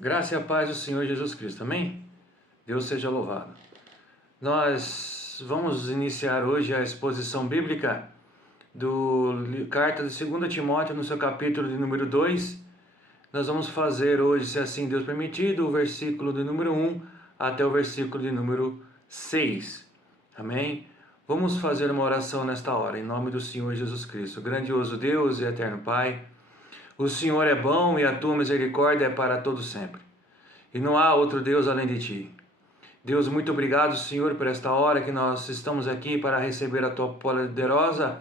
Graça e a paz do Senhor Jesus Cristo, amém? Deus seja louvado. Nós vamos iniciar hoje a exposição bíblica do carta de 2 Timóteo, no seu capítulo de número 2. Nós vamos fazer hoje, se assim Deus permitir, do versículo de número 1 até o versículo de número 6, amém? Vamos fazer uma oração nesta hora, em nome do Senhor Jesus Cristo. Grandioso Deus e eterno Pai, o Senhor é bom e a tua misericórdia é para todo sempre. E não há outro Deus além de ti. Deus, muito obrigado, Senhor, por esta hora que nós estamos aqui para receber a tua poderosa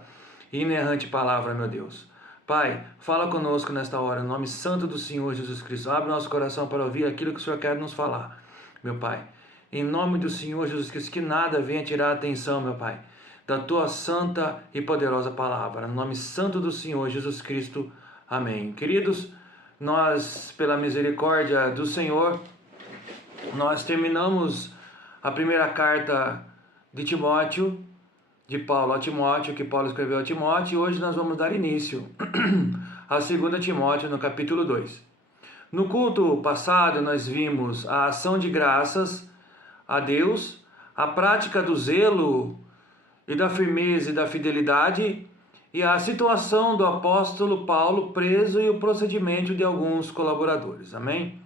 e inerrante palavra, meu Deus. Pai, fala conosco nesta hora, em nome santo do Senhor Jesus Cristo. Abre nosso coração para ouvir aquilo que o Senhor quer nos falar, meu Pai. Em nome do Senhor Jesus Cristo, que nada venha tirar a atenção, meu Pai, da tua santa e poderosa palavra. Em nome santo do Senhor Jesus Cristo. Amém. Queridos, nós, pela misericórdia do Senhor, nós terminamos a primeira carta de Timóteo, de Paulo a Timóteo, que Paulo escreveu a Timóteo, e hoje nós vamos dar início a 2 Timóteo, no capítulo 2. No culto passado, nós vimos a ação de graças a Deus, a prática do zelo e da firmeza e da fidelidade, e a situação do apóstolo Paulo preso e o procedimento de alguns colaboradores. Amém?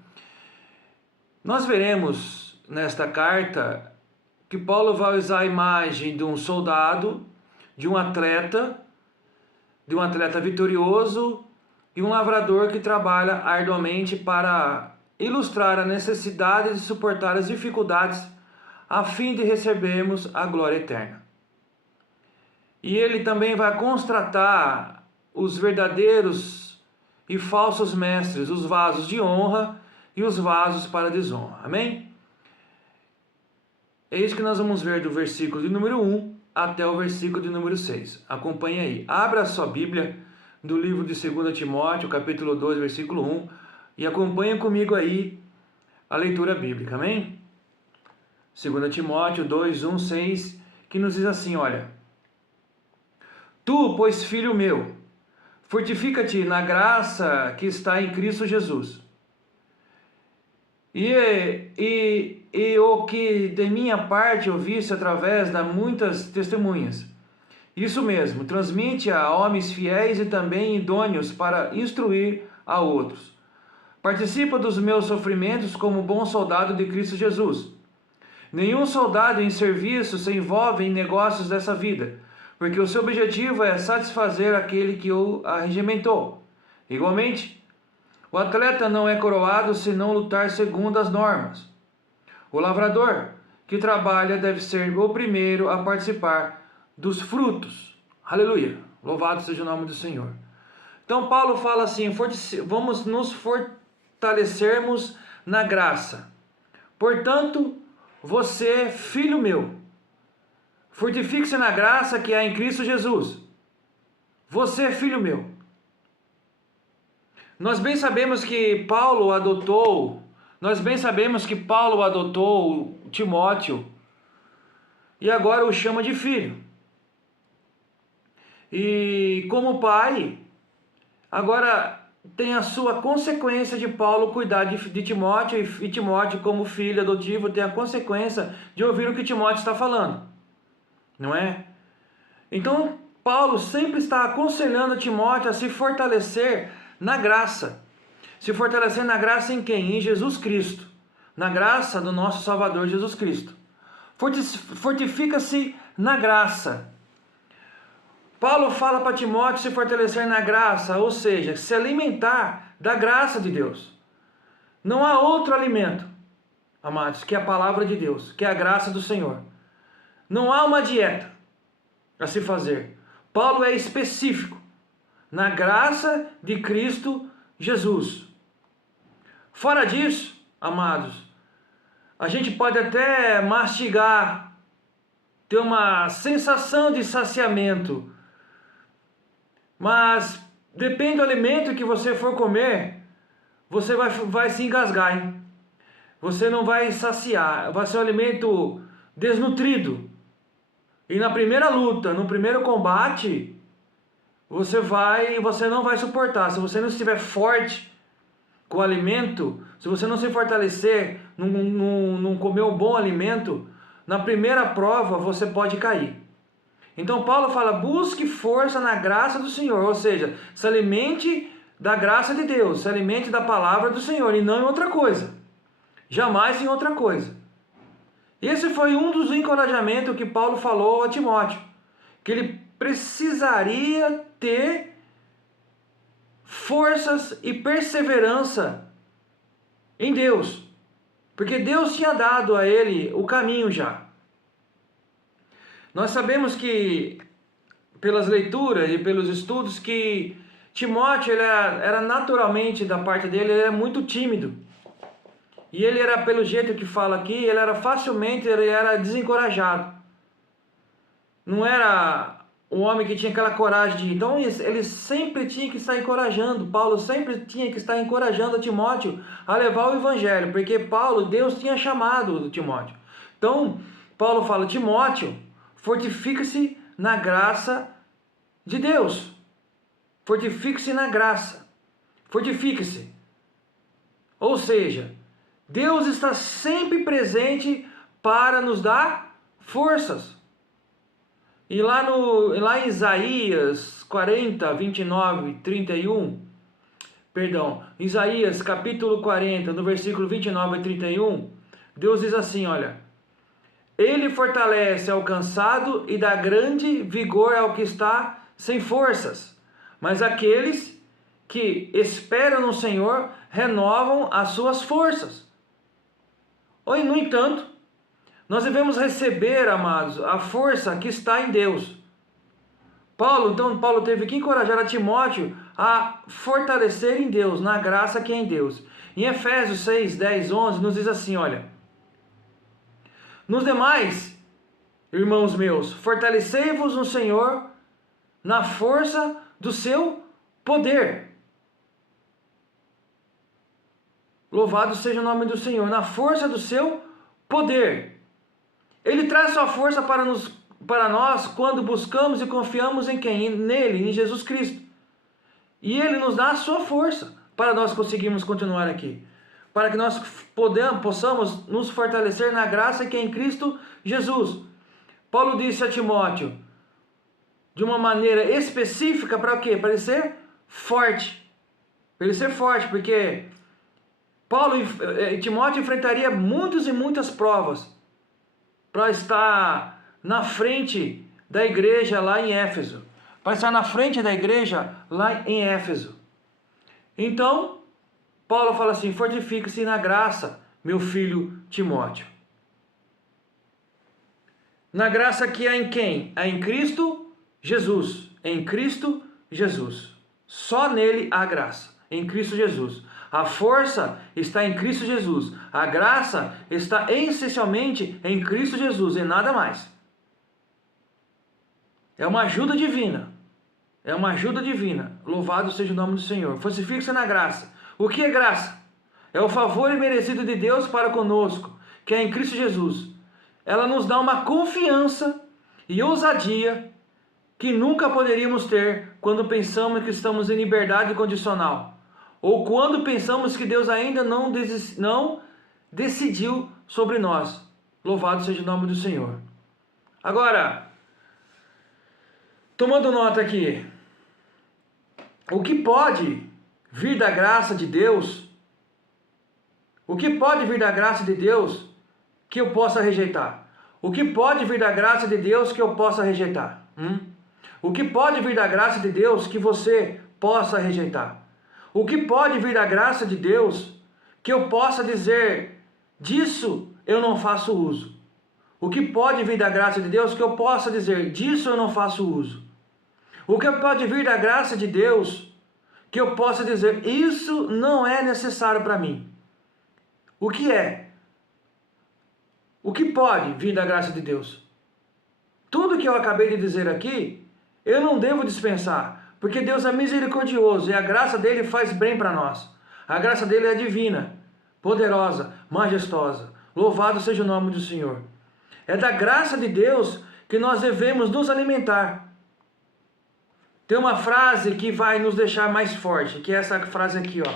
Nós veremos nesta carta que Paulo vai usar a imagem de um soldado, de um atleta vitorioso e um lavrador que trabalha arduamente para ilustrar a necessidade de suportar as dificuldades a fim de recebermos a glória eterna. E ele também vai constatar os verdadeiros e falsos mestres, os vasos de honra e os vasos para desonra. Amém? É isso que nós vamos ver do versículo de número 1 até o versículo de número 6. Acompanhe aí. Abra a sua Bíblia do livro de 2 Timóteo, capítulo 2, versículo 1, e acompanhe comigo aí a leitura bíblica. Amém? 2 Timóteo 2, 1, 6, que nos diz assim, olha: Tu, pois, filho meu, fortifica-te na graça que está em Cristo Jesus. E o que de minha parte ouviste através de muitas testemunhas. Isso mesmo, transmite a homens fiéis e também idôneos para instruir a outros. Participa dos meus sofrimentos como bom soldado de Cristo Jesus. Nenhum soldado em serviço se envolve em negócios dessa vida, porque o seu objetivo é satisfazer aquele que o arregimentou. Igualmente, o atleta não é coroado se não lutar segundo as normas. O lavrador que trabalha deve ser o primeiro a participar dos frutos. Aleluia! Louvado seja o nome do Senhor. Então Paulo fala assim, vamos nos fortalecermos na graça. Portanto, você, filho meu, fortifique-se na graça que há em Cristo Jesus. Você, filho meu. Nós bem sabemos que Paulo adotou Timóteo e agora o chama de filho. E como pai, agora tem a sua consequência de Paulo cuidar de Timóteo, e Timóteo, como filho adotivo, tem a consequência de ouvir o que Timóteo está falando. Não é? Então, Paulo sempre está aconselhando Timóteo a se fortalecer na graça. Se fortalecer na graça em quem? Em Jesus Cristo. Na graça do nosso Salvador Jesus Cristo. Fortifica-se na graça. Paulo fala para Timóteo se fortalecer na graça, ou seja, se alimentar da graça de Deus. Não há outro alimento, amados, que a palavra de Deus, que a graça do Senhor. Não há uma dieta a se fazer. Paulo é específico na graça de Cristo Jesus. Fora disso, amados, a gente pode até mastigar, ter uma sensação de saciamento, mas depende do alimento que você for comer, você vai se engasgar, hein? Você não vai saciar, vai ser um alimento desnutrido. E na primeira luta, no primeiro combate, você não vai suportar. Se você não estiver forte, com o alimento, se você não se fortalecer, não comer um bom alimento, na primeira prova você pode cair. Então Paulo fala, busque força na graça do Senhor, ou seja, se alimente da graça de Deus, se alimente da palavra do Senhor e não em outra coisa, jamais em outra coisa. Esse foi um dos encorajamentos que Paulo falou a Timóteo, que ele precisaria ter forças e perseverança em Deus, porque Deus tinha dado a ele o caminho já. Nós sabemos que, pelas leituras e pelos estudos, que Timóteo ele era naturalmente, da parte dele, ele era muito tímido. E ele era, pelo jeito que fala aqui, ele era desencorajado. Não era um homem que tinha aquela coragem de ir. Então ele sempre tinha que estar encorajando. Paulo sempre tinha que estar encorajando a Timóteo a levar o evangelho. Porque Deus tinha chamado Timóteo. Então Paulo fala, Timóteo, fortifica-se na graça de Deus. Fortifique-se na graça. Fortifique-se. Ou seja, Deus está sempre presente para nos dar forças. E lá em Isaías 40, 29, 31, Isaías capítulo 40, no versículo 29 e 31, Deus diz assim, olha, Ele fortalece ao cansado e dá grande vigor ao que está sem forças, mas aqueles que esperam no Senhor renovam as suas forças. No entanto, nós devemos receber, amados, a força que está em Deus. Paulo teve que encorajar a Timóteo a fortalecer em Deus, na graça que é em Deus. Em Efésios 6, 10, 11, nos diz assim, olha, nos demais, irmãos meus, fortalecei-vos no Senhor, na força do seu poder. Louvado seja o nome do Senhor, na força do seu poder. Ele traz sua força para nós quando buscamos e confiamos em quem? Nele, em Jesus Cristo. E Ele nos dá a sua força para nós conseguirmos continuar aqui. Para que nós possamos nos fortalecer na graça que é em Cristo Jesus. Paulo disse a Timóteo, de uma maneira específica, para o quê? Para ele ser forte. Para ele ser forte, porque Timóteo enfrentaria muitas e muitas provas para estar na frente da igreja lá em Éfeso. Para estar na frente da igreja lá em Éfeso. Então, Paulo fala assim, fortifique-se na graça, meu filho Timóteo. Na graça que há em quem? Há em Cristo Jesus. Em Cristo Jesus. Só nele há graça. Em Cristo Jesus. A força está em Cristo Jesus. A graça está essencialmente em Cristo Jesus e nada mais. É uma ajuda divina. É uma ajuda divina. Louvado seja o nome do Senhor. Fortifique-se na graça. O que é graça? É o favor imerecido de Deus para conosco, que é em Cristo Jesus. Ela nos dá uma confiança e ousadia que nunca poderíamos ter quando pensamos que estamos em liberdade condicional. Ou quando pensamos que Deus ainda não decidiu sobre nós. Louvado seja o nome do Senhor. Agora, tomando nota aqui. O que pode vir da graça de Deus? O que pode vir da graça de Deus que eu possa rejeitar? O que pode vir da graça de Deus que eu possa rejeitar? O que pode vir da graça de Deus que você possa rejeitar? O que pode vir da graça de Deus que eu possa dizer, disso eu não faço uso? O que pode vir da graça de Deus que eu possa dizer, disso eu não faço uso? O que pode vir da graça de Deus que eu possa dizer, isso não é necessário para mim? O que é? O que pode vir da graça de Deus? Tudo que eu acabei de dizer aqui, eu não devo dispensar. Porque Deus é misericordioso e a graça dele faz bem para nós. A graça dele é divina, poderosa, majestosa. Louvado seja o nome do Senhor. É da graça de Deus que nós devemos nos alimentar. Tem uma frase que vai nos deixar mais forte, que é essa frase aqui, ó.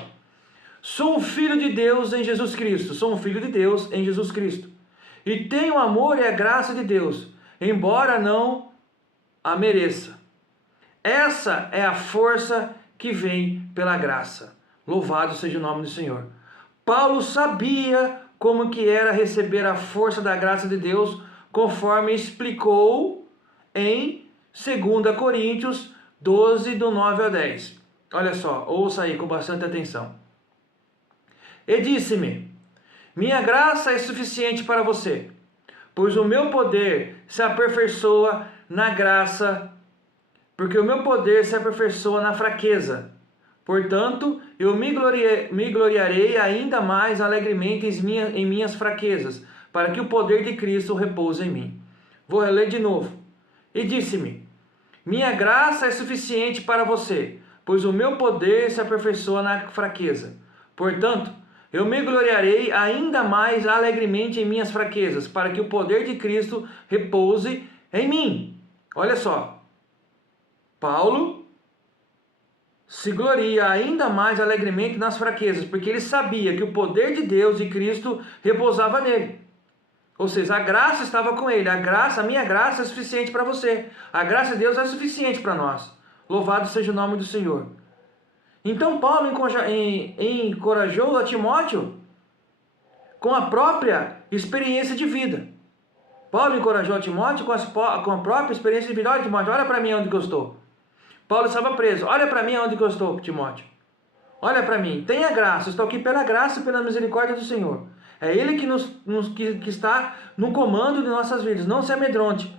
Sou um filho de Deus em Jesus Cristo. Sou um filho de Deus em Jesus Cristo. E tenho o amor e a graça de Deus, embora não a mereça. Essa é a força que vem pela graça. Louvado seja o nome do Senhor. Paulo sabia como que era receber a força da graça de Deus, conforme explicou em 2 Coríntios 12, do 9 ao 10. Olha só, ouça aí com bastante atenção. E disse-me: minha graça é suficiente para você, pois o meu poder se aperfeiçoa na graça, porque o meu poder se aperfeiçoa na fraqueza. Portanto, eu me gloriarei ainda mais alegremente em minhas fraquezas, para que o poder de Cristo repouse em mim. Vou reler de novo. E disse-me: minha graça é suficiente para você, pois o meu poder se aperfeiçoa na fraqueza. Portanto, eu me gloriarei ainda mais alegremente em minhas fraquezas, para que o poder de Cristo repouse em mim. Olha só, Paulo se gloria ainda mais alegremente nas fraquezas, porque ele sabia que o poder de Deus e Cristo repousava nele. Ou seja, a graça estava com ele. A minha graça é suficiente para você. A graça de Deus é suficiente para nós. Louvado seja o nome do Senhor. Então Paulo encorajou a Timóteo com a própria experiência de vida. Paulo encorajou a Timóteo com a própria experiência de vida. Olha, Timóteo, olha para mim onde que eu estou. Paulo estava preso. Olha para mim onde que eu estou, Timóteo. Olha para mim. Tenha graça. Eu estou aqui pela graça e pela misericórdia do Senhor. É Ele que está no comando de nossas vidas. Não se amedronte.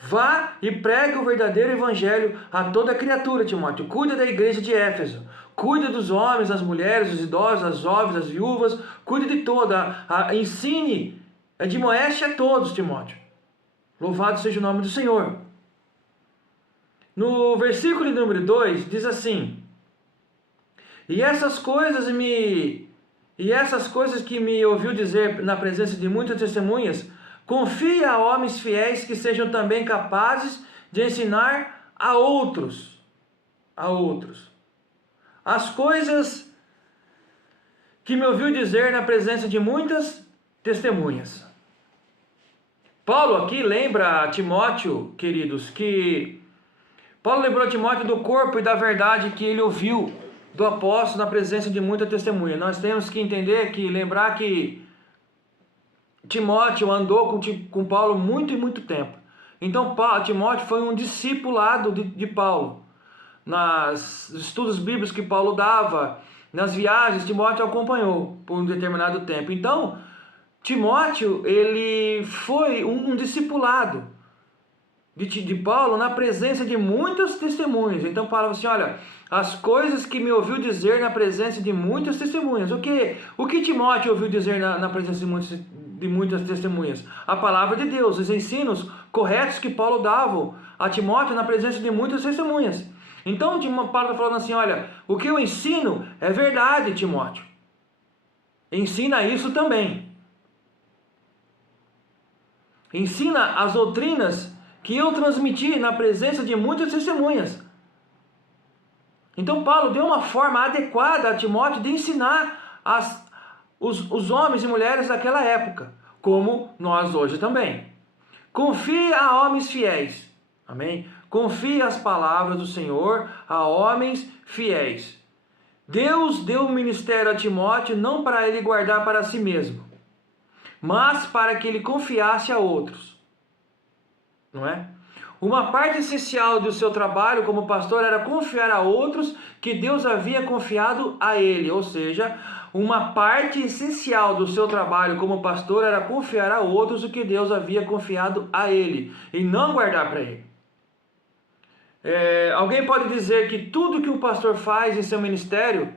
Vá e pregue o verdadeiro evangelho a toda criatura, Timóteo. Cuida da igreja de Éfeso. Cuida dos homens, das mulheres, dos idosos, das jovens, das viúvas. Cuida de toda. Ensine, admoeste a todos, Timóteo. Louvado seja o nome do Senhor. No versículo número 2 diz assim: E essas coisas que me ouviu dizer na presença de muitas testemunhas, confia a homens fiéis que sejam também capazes de ensinar a outros. As coisas que me ouviu dizer na presença de muitas testemunhas. Paulo aqui lembra a Timóteo, queridos, que Paulo lembrou a Timóteo do corpo e da verdade que ele ouviu do apóstolo na presença de muita testemunha. Nós temos que entender, lembrar que Timóteo andou com Paulo muito e muito tempo. Então Timóteo foi um discipulado de Paulo. Nos estudos bíblicos que Paulo dava, nas viagens, Timóteo acompanhou por um determinado tempo. Então, Timóteo, ele foi um discipulado de Paulo na presença de muitas testemunhas. Então Paulo assim: olha, as coisas que me ouviu dizer na presença de muitas testemunhas. O que Timóteo ouviu dizer na presença de muitas testemunhas? A palavra de Deus, os ensinos corretos que Paulo dava a Timóteo na presença de muitas testemunhas. Então Paulo está falando assim: olha, o que eu ensino é verdade, Timóteo. Ensina isso também. Ensina as doutrinas que eu transmiti na presença de muitas testemunhas. Então Paulo deu uma forma adequada a Timóteo de ensinar os homens e mulheres daquela época, como nós hoje também. Confie a homens fiéis. Amém? Confie as palavras do Senhor a homens fiéis. Deus deu o ministério a Timóteo não para ele guardar para si mesmo, mas para que ele confiasse a outros. Não é? Uma parte essencial do seu trabalho como pastor era confiar a outros que Deus havia confiado a ele. Ou seja, uma parte essencial do seu trabalho como pastor era confiar a outros o que Deus havia confiado a ele e não guardar para ele. Alguém pode dizer que tudo que um pastor faz em seu ministério,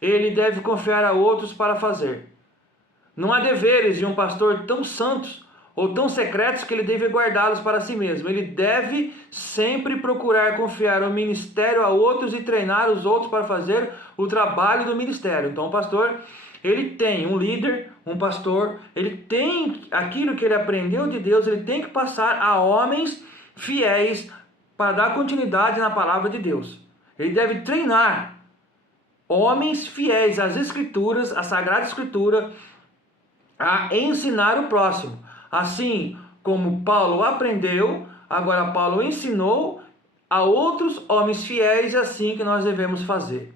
ele deve confiar a outros para fazer. Não há deveres de um pastor tão santos ou tão secretos que ele deve guardá-los para si mesmo. Ele deve sempre procurar confiar o ministério a outros e treinar os outros para fazer o trabalho do ministério. Então o pastor, ele tem um líder, um pastor, ele tem aquilo que ele aprendeu de Deus, ele tem que passar a homens fiéis para dar continuidade na palavra de Deus. Ele deve treinar homens fiéis às Escrituras, à Sagrada Escritura, a ensinar o próximo. Assim como Paulo aprendeu, agora Paulo ensinou a outros homens fiéis, é assim que nós devemos fazer.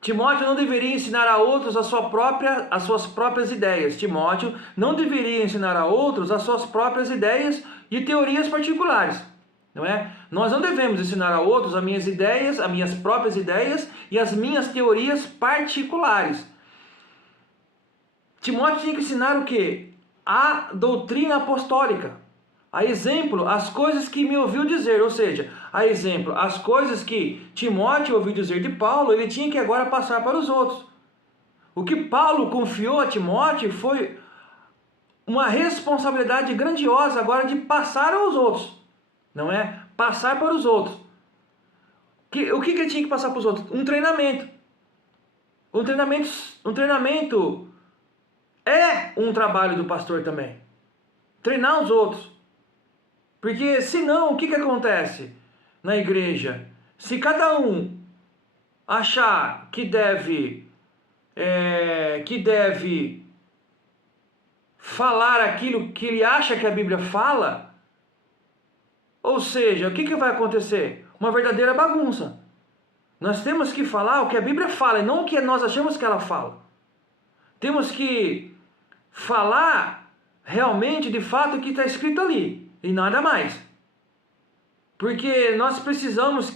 Timóteo não deveria ensinar a outros as suas próprias ideias. Timóteo não deveria ensinar a outros as suas próprias ideias e teorias particulares. Não é? Nós não devemos ensinar a outros as minhas ideias, as minhas próprias ideias e as minhas teorias particulares. Timóteo tinha que ensinar o quê? A doutrina apostólica. A exemplo, as coisas que me ouviu dizer, ou seja, a exemplo, as coisas que Timóteo ouviu dizer de Paulo, ele tinha que agora passar para os outros. O que Paulo confiou a Timóteo foi uma responsabilidade grandiosa agora de passar aos outros, não é? Passar para os outros. O que ele tinha que passar para os outros? Um treinamento. Um treinamento é um trabalho do pastor também. Treinar os outros. Porque senão, o que acontece na igreja? Se cada um achar que deve falar aquilo que ele acha que a Bíblia fala, ou seja, o que vai acontecer? Uma verdadeira bagunça. Nós temos que falar o que a Bíblia fala e não o que nós achamos que ela fala. Temos que falar realmente, de fato, o que está escrito ali. E nada mais. Porque nós precisamos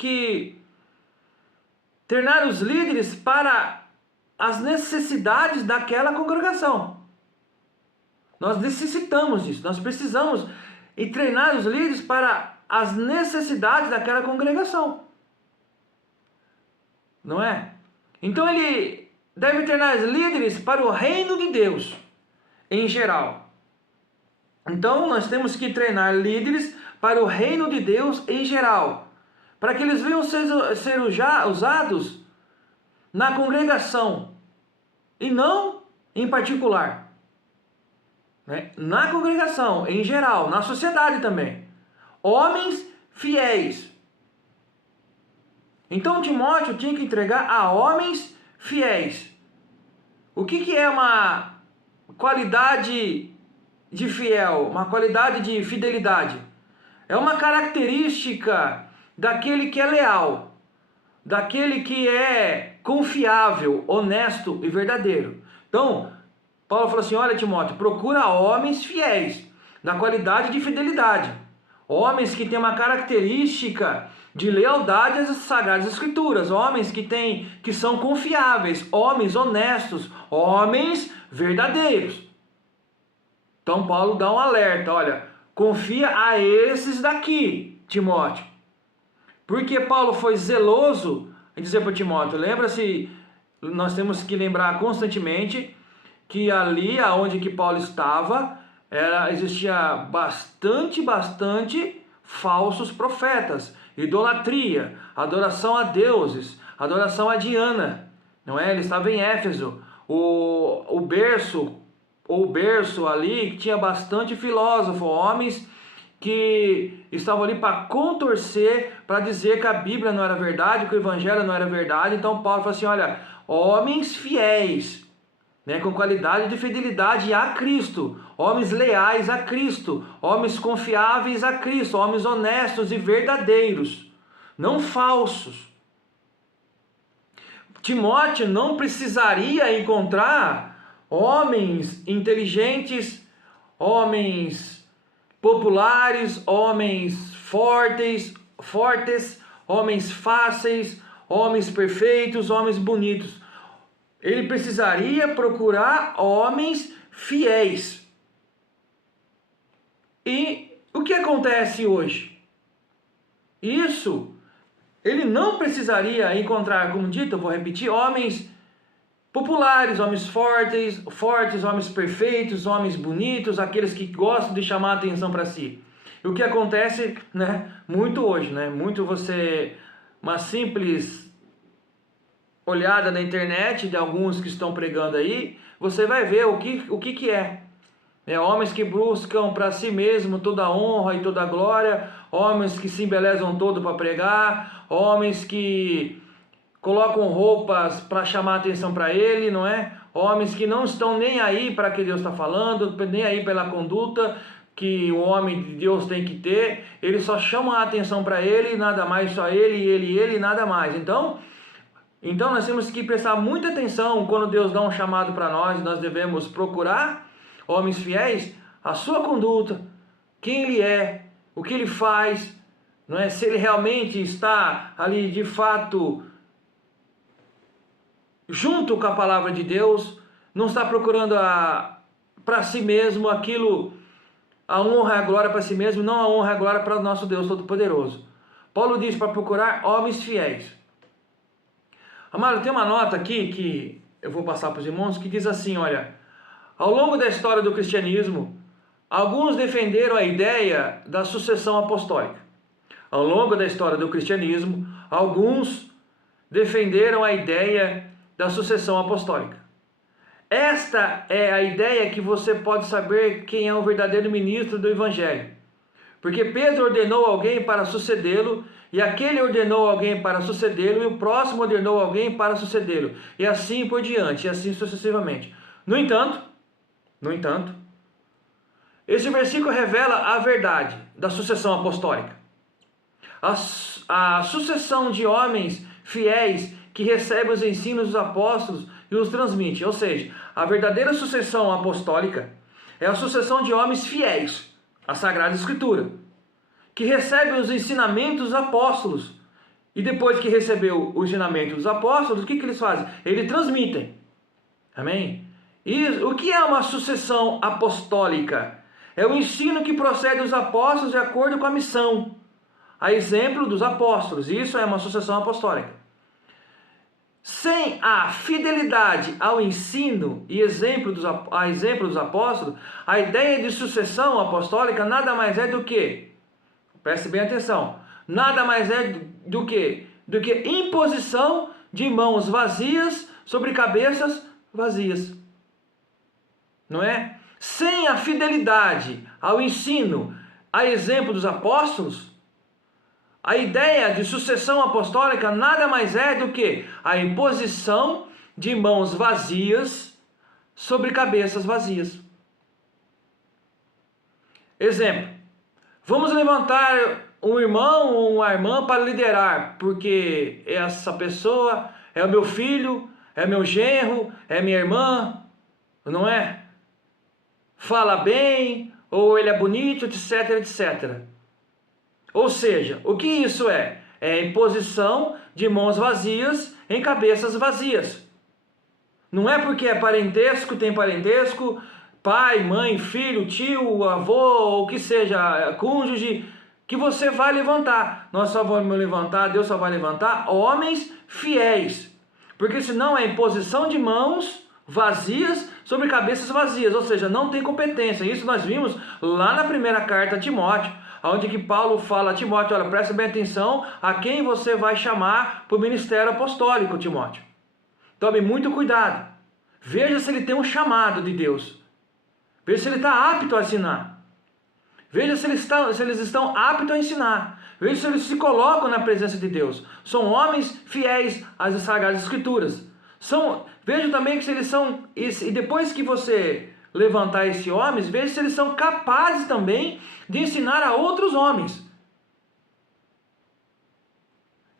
treinar os líderes para as necessidades daquela congregação. Nós necessitamos disso. Nós precisamos treinar os líderes para as necessidades daquela congregação. Não é? Então ele deve treinar os líderes para o reino de Deus, em geral. Então nós temos que treinar líderes para o reino de Deus em geral, para que eles venham ser usados na congregação e não em particular, né? Na congregação em geral, na sociedade também, homens fiéis. Então Timóteo tinha que entregar a homens fiéis. O que é uma qualidade de fiel, uma qualidade de fidelidade? É uma característica daquele que é leal, daquele que é confiável, honesto e verdadeiro. Então, Paulo falou assim: olha, Timóteo, procura homens fiéis, da qualidade de fidelidade. Homens que têm uma característica de lealdade às Sagradas Escrituras, homens que são confiáveis, homens honestos, homens verdadeiros. Então Paulo dá um alerta: olha, confia a esses daqui, Timóteo. Porque Paulo foi zeloso em dizer para Timóteo, lembra-se, nós temos que lembrar constantemente que ali aonde que Paulo estava, existia bastante falsos profetas, idolatria, adoração a deuses, adoração a Diana, não é? Ele estava em Éfeso, o berço ali que tinha bastante filósofo, homens que estavam ali para contorcer, para dizer que a Bíblia não era verdade, que o Evangelho não era verdade. Então Paulo fala assim: olha, homens fiéis, né, com qualidade de fidelidade a Cristo, homens leais a Cristo, homens confiáveis a Cristo, homens honestos e verdadeiros, não falsos. Timóteo não precisaria encontrar homens inteligentes, homens populares, homens fortes, homens fáceis, homens perfeitos, homens bonitos. Ele precisaria procurar homens fiéis. E o que acontece hoje? Ele não precisaria encontrar, como dito, eu vou repetir, homens populares, homens fortes, homens perfeitos, homens bonitos, aqueles que gostam de chamar a atenção para si. E o que acontece, né, muito hoje, né, uma simples olhada na internet de alguns que estão pregando aí, você vai ver o que é. Homens que buscam para si mesmo toda a honra e toda a glória, homens que se embelezam todo para pregar, homens que colocam roupas para chamar atenção para ele, não é? Homens que não estão nem aí para que Deus está falando, nem aí pela conduta que o homem de Deus tem que ter, eles só chamam a atenção para ele, nada mais, só ele, nada mais. Então nós temos que prestar muita atenção quando Deus dá um chamado para nós devemos procurar homens fiéis, a sua conduta, quem ele é, o que ele faz, não é? Se ele realmente está ali de fato junto com a palavra de Deus, não está procurando para si mesmo aquilo, a honra e a glória para si mesmo, não a honra e a glória para o nosso Deus Todo-Poderoso. Paulo diz para procurar homens fiéis. Amado, tem uma nota aqui que eu vou passar para os irmãos, que diz assim, olha, ao longo da história do cristianismo, alguns defenderam a ideia da sucessão apostólica. Ao longo da história do cristianismo, alguns defenderam a ideia da sucessão apostólica. Esta é a ideia que você pode saber quem é o verdadeiro ministro do Evangelho. Porque Pedro ordenou alguém para sucedê-lo, e aquele ordenou alguém para sucedê-lo, e o próximo ordenou alguém para sucedê-lo, e assim por diante, e assim sucessivamente. No entanto, esse versículo revela a verdade da sucessão apostólica. A sucessão de homens fiéis que recebem os ensinos dos apóstolos e os transmite. Ou seja, a verdadeira sucessão apostólica é a sucessão de homens fiéis à Sagrada Escritura, que recebem os ensinamentos dos apóstolos. E depois que recebeu o ensinamento dos apóstolos, o que eles fazem? Eles transmitem. Amém? E o que é uma sucessão apostólica? É o ensino que procede dos apóstolos de acordo com a missão, a exemplo dos apóstolos. Isso é uma sucessão apostólica. Sem a fidelidade ao ensino e exemplo dos apóstolos, a ideia de sucessão apostólica nada mais é do que, preste bem atenção, nada mais é do que imposição de mãos vazias sobre cabeças vazias. Não é? Sem a fidelidade ao ensino, a exemplo dos apóstolos, a ideia de sucessão apostólica nada mais é do que a imposição de mãos vazias sobre cabeças vazias. Exemplo: vamos levantar um irmão ou uma irmã para liderar, porque essa pessoa é o meu filho, é meu genro, é minha irmã, não é? Fala bem, ou ele é bonito, etc, etc. Ou seja, o que isso é? É a imposição de mãos vazias em cabeças vazias. Não é porque é parentesco, tem parentesco, pai, mãe, filho, tio, avô, ou que seja, cônjuge, que você vai levantar. Nós só vamos levantar, Deus só vai levantar homens fiéis. Porque senão é imposição de mãos vazias sobre cabeças vazias, ou seja, não tem competência. Isso nós vimos lá na primeira carta a Timóteo, onde que Paulo fala a Timóteo, olha, presta bem atenção a quem você vai chamar para o ministério apostólico, Timóteo. Tome muito cuidado. Veja se ele tem um chamado de Deus. Veja se ele está apto a ensinar. Veja se eles estão aptos a ensinar. Veja se eles se colocam na presença de Deus. São homens fiéis às Sagradas Escrituras. Veja também que se eles são, e depois que você levantar esses homens, veja se eles são capazes também de ensinar a outros homens.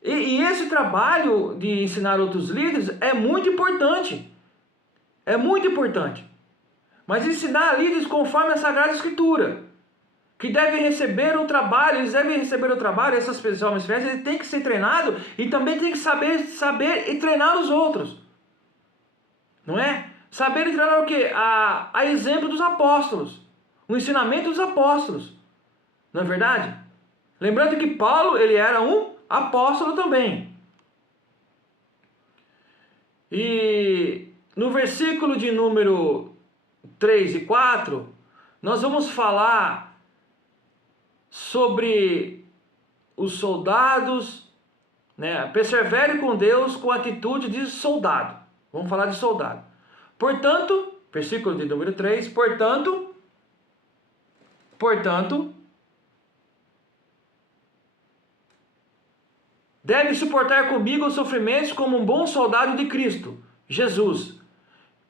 E esse trabalho de ensinar outros líderes é muito importante. É muito importante. Mas ensinar líderes conforme a Sagrada Escritura, que devem receber o trabalho, essas pessoas, homens fiéis, eles têm que ser treinados e também têm que saber e treinar os outros. Não é? Saber e treinar o quê? A exemplo dos apóstolos. O ensinamento dos apóstolos. Não é verdade? Lembrando que Paulo, ele era um apóstolo também. E no versículo de número 3 e 4, nós vamos falar sobre os soldados, né? Persevere com Deus com atitude de soldado. Vamos falar de soldado. Portanto, versículo de número 3, portanto, deve suportar comigo os sofrimentos como um bom soldado de Cristo, Jesus.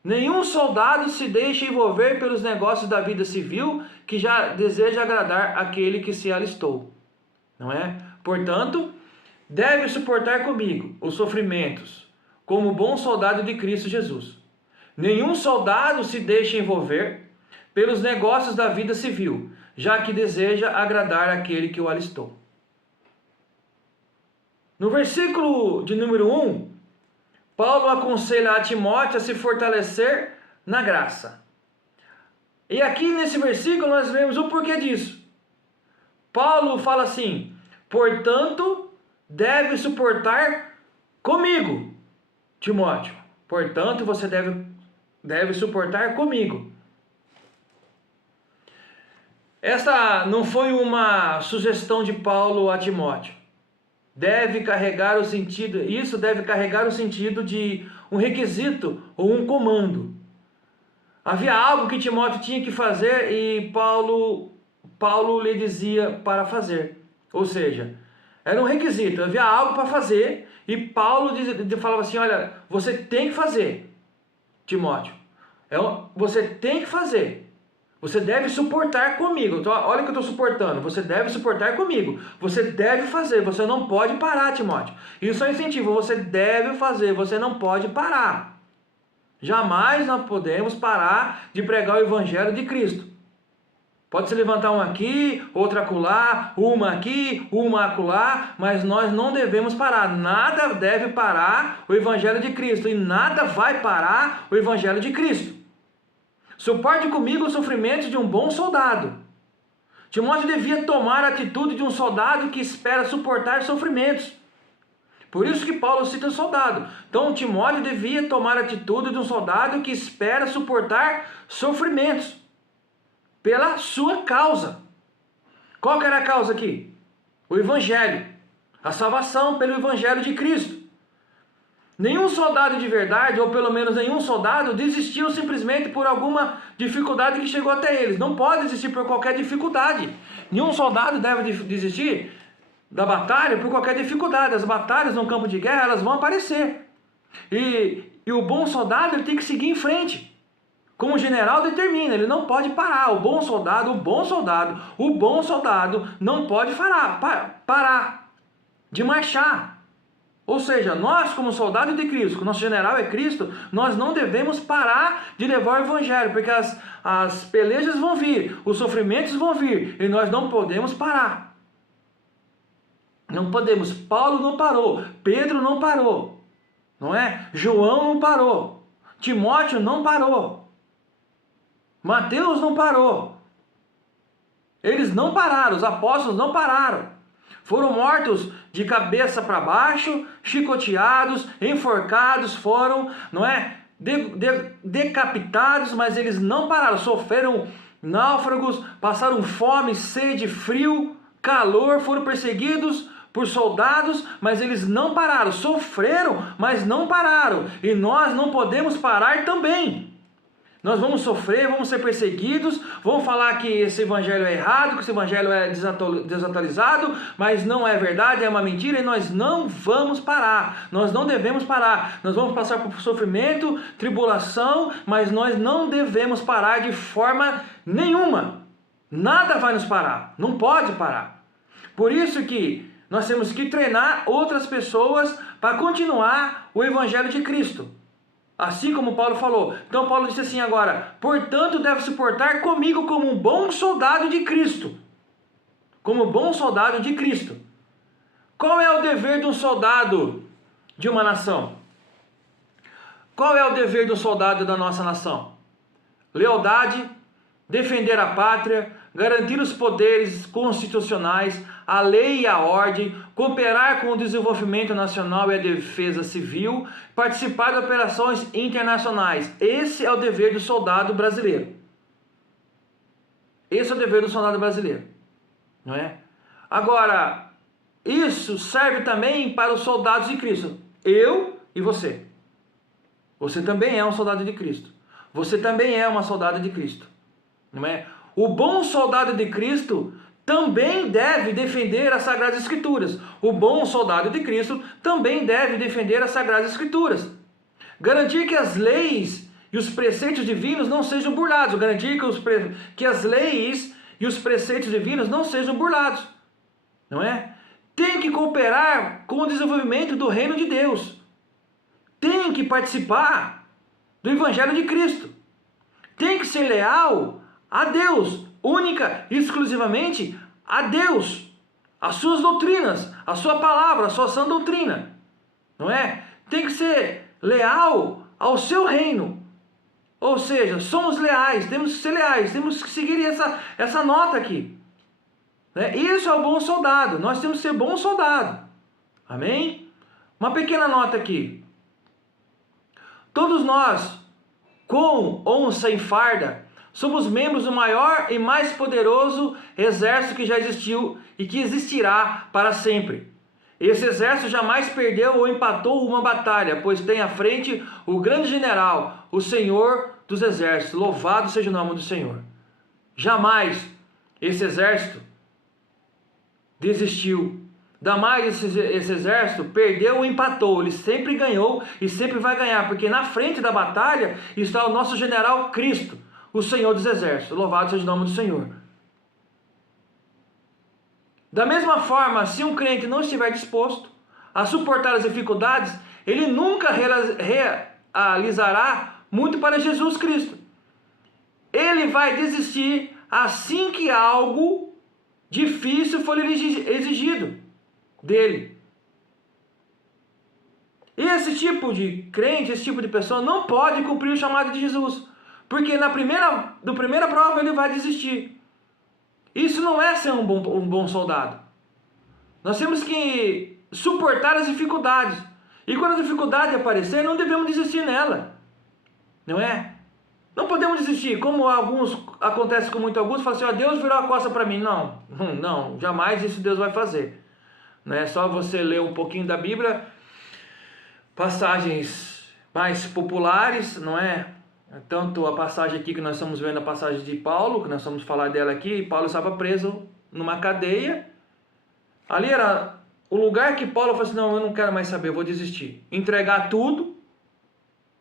Nenhum soldado se deixa envolver pelos negócios da vida civil que já deseja agradar aquele que se alistou. Não é? Portanto, deve suportar comigo os sofrimentos como bom soldado de Cristo Jesus. Nenhum soldado se deixa envolver pelos negócios da vida civil, já que deseja agradar aquele que o alistou. No versículo de número 1, Paulo aconselha a Timóteo a se fortalecer na graça. E aqui nesse versículo nós vemos o porquê disso. Paulo fala assim: portanto, deve suportar comigo, Timóteo. Portanto, você deve suportar comigo. Esta não foi uma sugestão de Paulo a Timóteo. Isso deve carregar o sentido de um requisito ou um comando. Havia algo que Timóteo tinha que fazer e Paulo lhe dizia para fazer. Ou seja, era um requisito, havia algo para fazer e Paulo falava assim: olha, você tem que fazer, Timóteo. Você tem que fazer. Você deve suportar comigo. Então, olha que eu estou suportando. Você deve suportar comigo. Você deve fazer. Você não pode parar, Timóteo. Isso é incentivo. Você deve fazer. Você não pode parar. Jamais nós podemos parar de pregar o Evangelho de Cristo. Pode se levantar um aqui, outro acolá, uma aqui, uma acolá, mas nós não devemos parar. Nada deve parar o Evangelho de Cristo. E nada vai parar o Evangelho de Cristo. Suporte comigo os sofrimentos de um bom soldado. Timóteo devia tomar a atitude de um soldado que espera suportar sofrimentos. Por isso que Paulo cita o soldado. Então Timóteo devia tomar a atitude de um soldado que espera suportar sofrimentos pela sua causa. Qual que era a causa aqui? O Evangelho. A salvação pelo Evangelho de Cristo. Nenhum soldado de verdade, ou pelo menos nenhum soldado, desistiu simplesmente por alguma dificuldade que chegou até eles. Não pode desistir por qualquer dificuldade. Nenhum soldado deve desistir da batalha por qualquer dificuldade. As batalhas no campo de guerra, elas vão aparecer. E o bom soldado, ele tem que seguir em frente. Como o general determina, ele não pode parar. O bom soldado não pode parar de marchar. Ou seja, nós como soldados de Cristo, que nosso general é Cristo, nós não devemos parar de levar o Evangelho, porque as pelejas vão vir, os sofrimentos vão vir, e nós não podemos parar. Não podemos. Paulo não parou, Pedro não parou, não é? João não parou, Timóteo não parou, Mateus não parou. Eles não pararam, os apóstolos não pararam. Foram mortos de cabeça para baixo, chicoteados, enforcados, foram, não é, decapitados, mas eles não pararam. Sofreram náufragos, passaram fome, sede, frio, calor, foram perseguidos por soldados, mas eles não pararam. Sofreram, mas não pararam. E nós não podemos parar também. Nós vamos sofrer, vamos ser perseguidos, vamos falar que esse evangelho é errado, que esse evangelho é desatualizado, mas não é verdade, é uma mentira, e nós não vamos parar, nós não devemos parar. Nós vamos passar por sofrimento, tribulação, mas nós não devemos parar de forma nenhuma. Nada vai nos parar, não pode parar. Por isso que nós temos que treinar outras pessoas para continuar o evangelho de Cristo. Assim como Paulo falou. Então Paulo disse assim agora: portanto deve suportar comigo como um bom soldado de Cristo. Como bom soldado de Cristo. Qual é o dever de um soldado de uma nação? Qual é o dever do soldado da nossa nação? Lealdade, defender a pátria, garantir os poderes constitucionais, a lei e a ordem, cooperar com o desenvolvimento nacional e a defesa civil, participar de operações internacionais. Esse é o dever do soldado brasileiro. Esse é o dever do soldado brasileiro, não é? Agora, isso serve também para os soldados de Cristo. Eu e você. Você também é um soldado de Cristo. Você também é uma soldada de Cristo, não é? O bom soldado de Cristo também deve defender as Sagradas Escrituras. O bom soldado de Cristo também deve defender as Sagradas Escrituras. Garantir que as leis e os preceitos divinos não sejam burlados. Garantir que as leis e os preceitos divinos não sejam burlados. Não é? Tem que cooperar com o desenvolvimento do reino de Deus. Tem que participar do Evangelho de Cristo. Tem que ser leal a Deus, única e exclusivamente a Deus, as suas doutrinas, a sua palavra, a sua sã doutrina. Não é? Tem que ser leal ao seu reino. Ou seja, somos leais, temos que ser leais, temos que seguir essa nota aqui. Isso é o bom soldado, nós temos que ser bom soldado. Amém? Uma pequena nota aqui. Todos nós, com ou sem farda, somos membros do maior e mais poderoso exército que já existiu e que existirá para sempre. Esse exército jamais perdeu ou empatou uma batalha, pois tem à frente o grande general, o Senhor dos exércitos. Louvado seja o nome do Senhor. Jamais esse exército desistiu. Jamais esse exército perdeu ou empatou. Ele sempre ganhou e sempre vai ganhar, porque na frente da batalha está o nosso general Cristo, o Senhor dos exércitos. Louvado seja o nome do Senhor. Da mesma forma, se um crente não estiver disposto a suportar as dificuldades, ele nunca realizará muito para Jesus Cristo. Ele vai desistir assim que algo difícil for exigido dele. E esse tipo de crente, esse tipo de pessoa não pode cumprir o chamado de Jesus, porque na primeira prova ele vai desistir. Isso não é ser um bom soldado. Nós temos que suportar as dificuldades. E quando a dificuldade aparecer, não devemos desistir nela. Não é? Não podemos desistir. Como acontece com alguns, falam assim, Deus virou a costa para mim. Não, jamais isso Deus vai fazer. Não é só você ler um pouquinho da Bíblia, passagens mais populares, não é? Tanto a passagem aqui que nós estamos vendo, a passagem de Paulo, que nós vamos falar dela aqui. Paulo estava preso numa cadeia. Ali era o lugar que Paulo falou assim, não, eu não quero mais saber, eu vou desistir. Entregar tudo,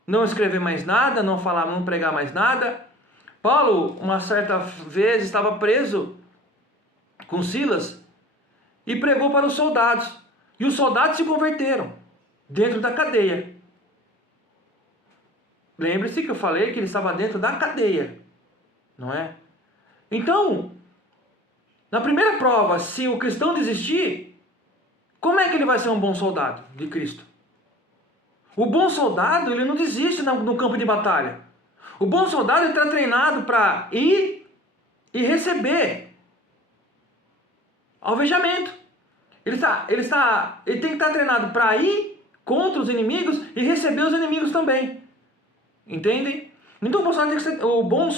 não escrever mais nada, não falar, não pregar mais nada. Paulo, uma certa vez, estava preso com Silas e pregou para os soldados. E os soldados se converteram dentro da cadeia. Lembre-se que eu falei que ele estava dentro da cadeia, não é? Então, na primeira prova, se o cristão desistir, como é que ele vai ser um bom soldado de Cristo? O bom soldado, ele não desiste no campo de batalha. O bom soldado está treinado para ir e receber alvejamento. Ele tem que estar treinado para ir contra os inimigos e receber os inimigos também. Entendem? Então o bom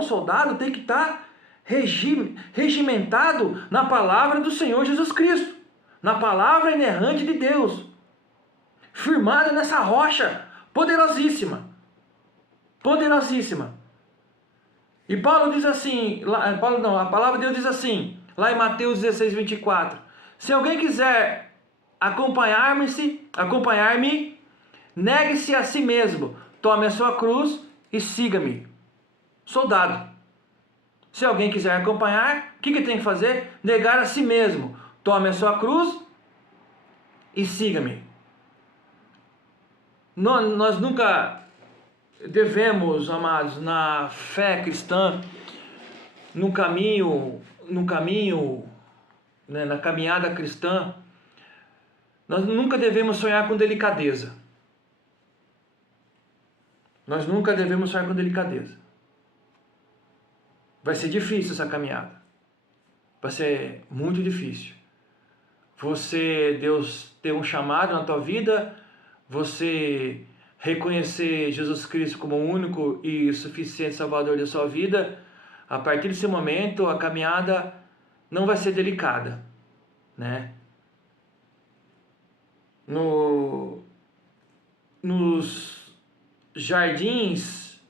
soldado tem que estar regimentado na palavra do Senhor Jesus Cristo, na palavra inerrante de Deus, firmado nessa rocha poderosíssima. Poderosíssima. E Paulo diz assim, a palavra de Deus diz assim, lá em Mateus 16, 24. Se alguém quiser acompanhar-me, negue-se a si mesmo, tome a sua cruz e siga-me. Soldado. Se alguém quiser acompanhar, o que tem que fazer? Negar a si mesmo, tome a sua cruz e siga-me. Nós nunca devemos, amados, na fé cristã, no caminho, né, na caminhada cristã, nós nunca devemos sonhar com delicadeza. Nós nunca devemos sonhar com delicadeza. Vai ser difícil essa caminhada. Vai ser muito difícil. Deus ter um chamado na tua vida, você reconhecer Jesus Cristo como o único e suficiente Salvador da sua vida, a partir desse momento a caminhada não vai ser delicada, né? Nos jardins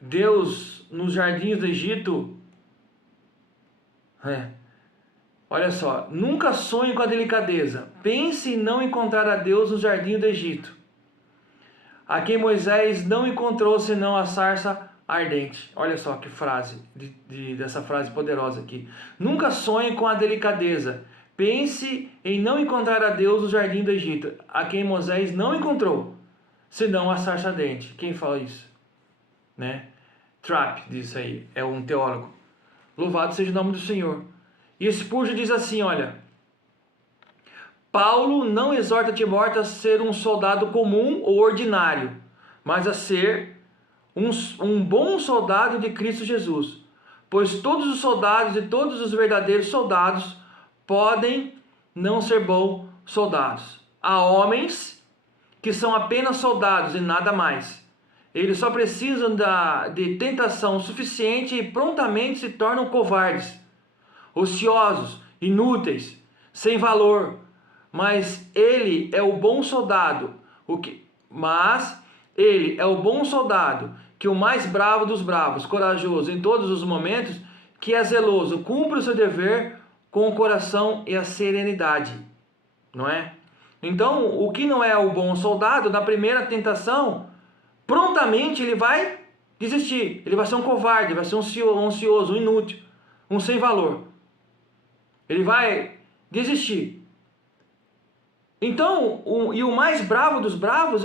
Deus nos jardins do Egito, olha só, nunca sonhe com a delicadeza. Pense em não encontrar a Deus no jardim do Egito, a quem Moisés não encontrou senão a sarça ardente. Olha só que frase, dessa frase poderosa aqui. Nunca sonhe com a delicadeza. Pense em não encontrar a Deus no jardim do Egito, a quem Moisés não encontrou senão a sarça ardente. Quem fala isso? Trapp diz aí, é um teólogo. Louvado seja o nome do Senhor. E Spurgeon diz assim, olha: Paulo não exorta Timóteo a ser um soldado comum ou ordinário, mas a ser um bom soldado de Cristo Jesus. Pois todos os soldados e todos os verdadeiros soldados podem não ser bons soldados. Há homens que são apenas soldados e nada mais. Eles só precisam de tentação suficiente e prontamente se tornam covardes, ociosos, inúteis, sem valor. Mas ele é o bom soldado, que o mais bravo dos bravos, corajoso em todos os momentos, que é zeloso, cumpre o seu dever com o coração e a serenidade, não é? Então, o que não é o bom soldado, na primeira tentação, prontamente ele vai desistir, ele vai ser um covarde, vai ser um ansioso, um inútil, um sem valor. Ele vai desistir. Então, o mais bravo dos bravos,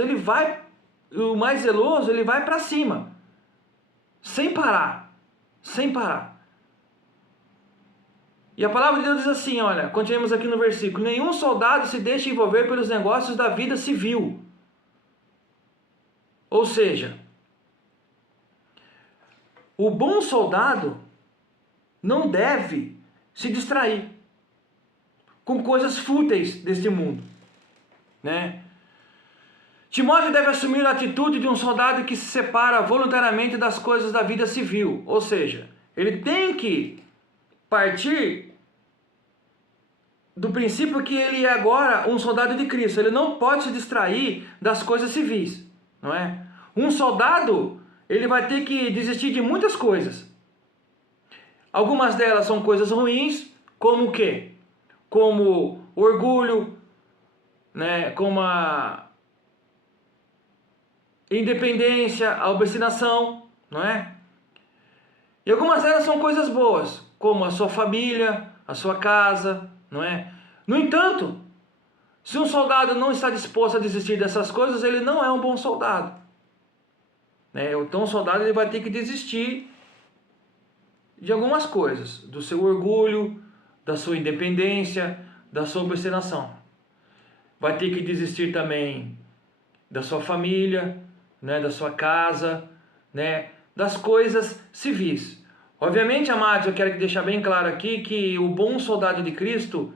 o mais zeloso, ele vai para cima, sem parar. E a palavra de Deus diz assim, olha, continuemos aqui no versículo: nenhum soldado se deixa envolver pelos negócios da vida civil. Ou seja, o bom soldado não deve se distrair com coisas fúteis deste mundo, Timóteo deve assumir a atitude de um soldado que se separa voluntariamente das coisas da vida civil, ou seja, ele tem que partir do princípio que ele é agora um soldado de Cristo. Ele não pode se distrair das coisas civis, não é? Um soldado, ele vai ter que desistir de muitas coisas. Algumas delas são coisas ruins, como o quê? Como orgulho, como a independência, a obstinação, não é? E algumas delas são coisas boas, como a sua família, a sua casa, não é? No entanto, se um soldado não está disposto a desistir dessas coisas, ele não é um bom soldado. Então o soldado ele vai ter que desistir de algumas coisas, do seu orgulho, da sua independência, da sua obstinação. Vai ter que desistir também da sua família, da sua casa, das coisas civis. Obviamente, amados, eu quero deixar bem claro aqui que o bom soldado de Cristo,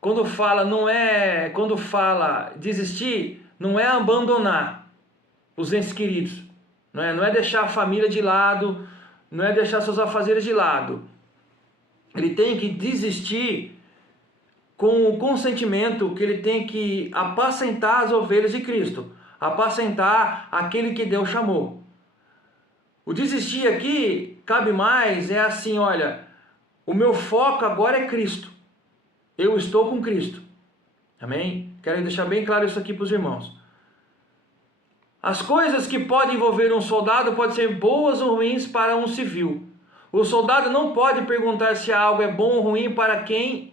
quando fala desistir, não é abandonar os entes queridos, não é deixar a família de lado, não é deixar seus afazeres de lado. Ele tem que desistir com o consentimento que ele tem que apacentar as ovelhas de Cristo, apacentar aquele que Deus chamou. O desistir aqui cabe mais, é assim, olha, o meu foco agora é Cristo. Eu estou com Cristo. Amém? Quero deixar bem claro isso aqui para os irmãos. As coisas que podem envolver um soldado podem ser boas ou ruins para um civil. O soldado não pode perguntar se algo é bom ou ruim para quem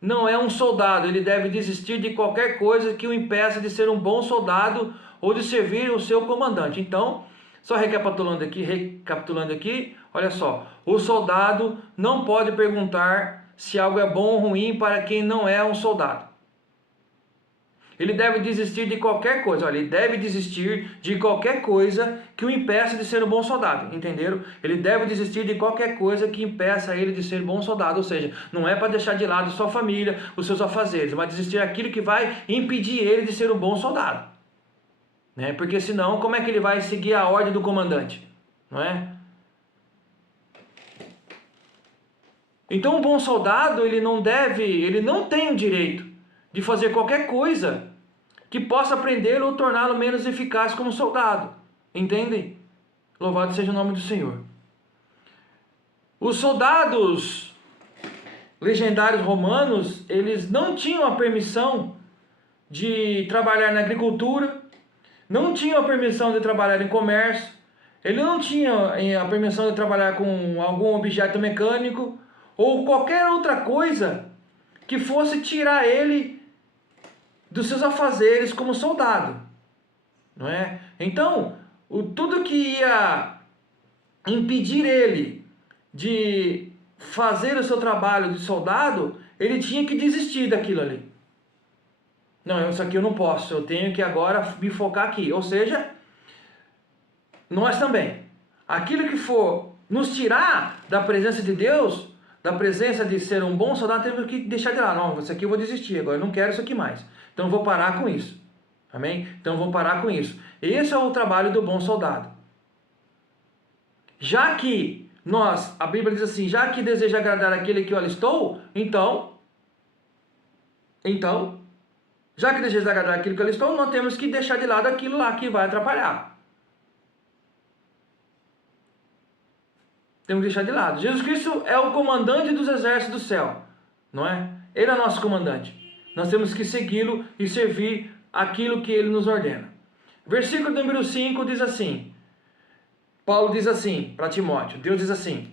não é um soldado. Ele deve desistir de qualquer coisa que o impeça de ser um bom soldado ou de servir o seu comandante. Então, só recapitulando aqui, olha só. O soldado não pode perguntar se algo é bom ou ruim para quem não é um soldado. Ele deve desistir de qualquer coisa. Olha, ele deve desistir de qualquer coisa que o impeça de ser um bom soldado. Entenderam? Ele deve desistir de qualquer coisa que impeça ele de ser um bom soldado. Ou seja, não é para deixar de lado sua família, os seus afazeres, mas desistir daquilo que vai impedir ele de ser um bom soldado. Porque senão, como é que ele vai seguir a ordem do comandante? Não é? Então, um bom soldado, ele não tem o direito de fazer qualquer coisa que possa prendê-lo ou torná-lo menos eficaz como soldado. Entendem? Louvado seja o nome do Senhor. Os soldados legendários romanos, eles não tinham a permissão de trabalhar na agricultura, não tinham a permissão de trabalhar em comércio, ele não tinha a permissão de trabalhar com algum objeto mecânico ou qualquer outra coisa que fosse tirar ele dos seus afazeres como soldado, não é? Então, tudo que ia impedir ele de fazer o seu trabalho de soldado, ele tinha que desistir daquilo ali. Não, isso aqui eu não posso, eu tenho que agora me focar aqui. Ou seja, nós também. Aquilo que for nos tirar da presença de Deus, da presença de ser um bom soldado, temos que deixar de lado. Não, isso aqui eu vou desistir, agora eu não quero isso aqui mais. Então eu vou parar com isso. Amém? Então eu vou parar com isso. Esse é o trabalho do bom soldado. Já que a Bíblia diz assim, já que deseja agradar aquele que eu alistou, então, já que deseja agradar aquilo que eu alistou, nós temos que deixar de lado aquilo lá que vai atrapalhar. Temos que deixar de lado. Jesus Cristo é o comandante dos exércitos do céu, não é? Ele é nosso comandante. Nós temos que segui-lo e servir aquilo que ele nos ordena. Versículo número 5 diz assim, Paulo diz assim para Timóteo, Deus diz assim,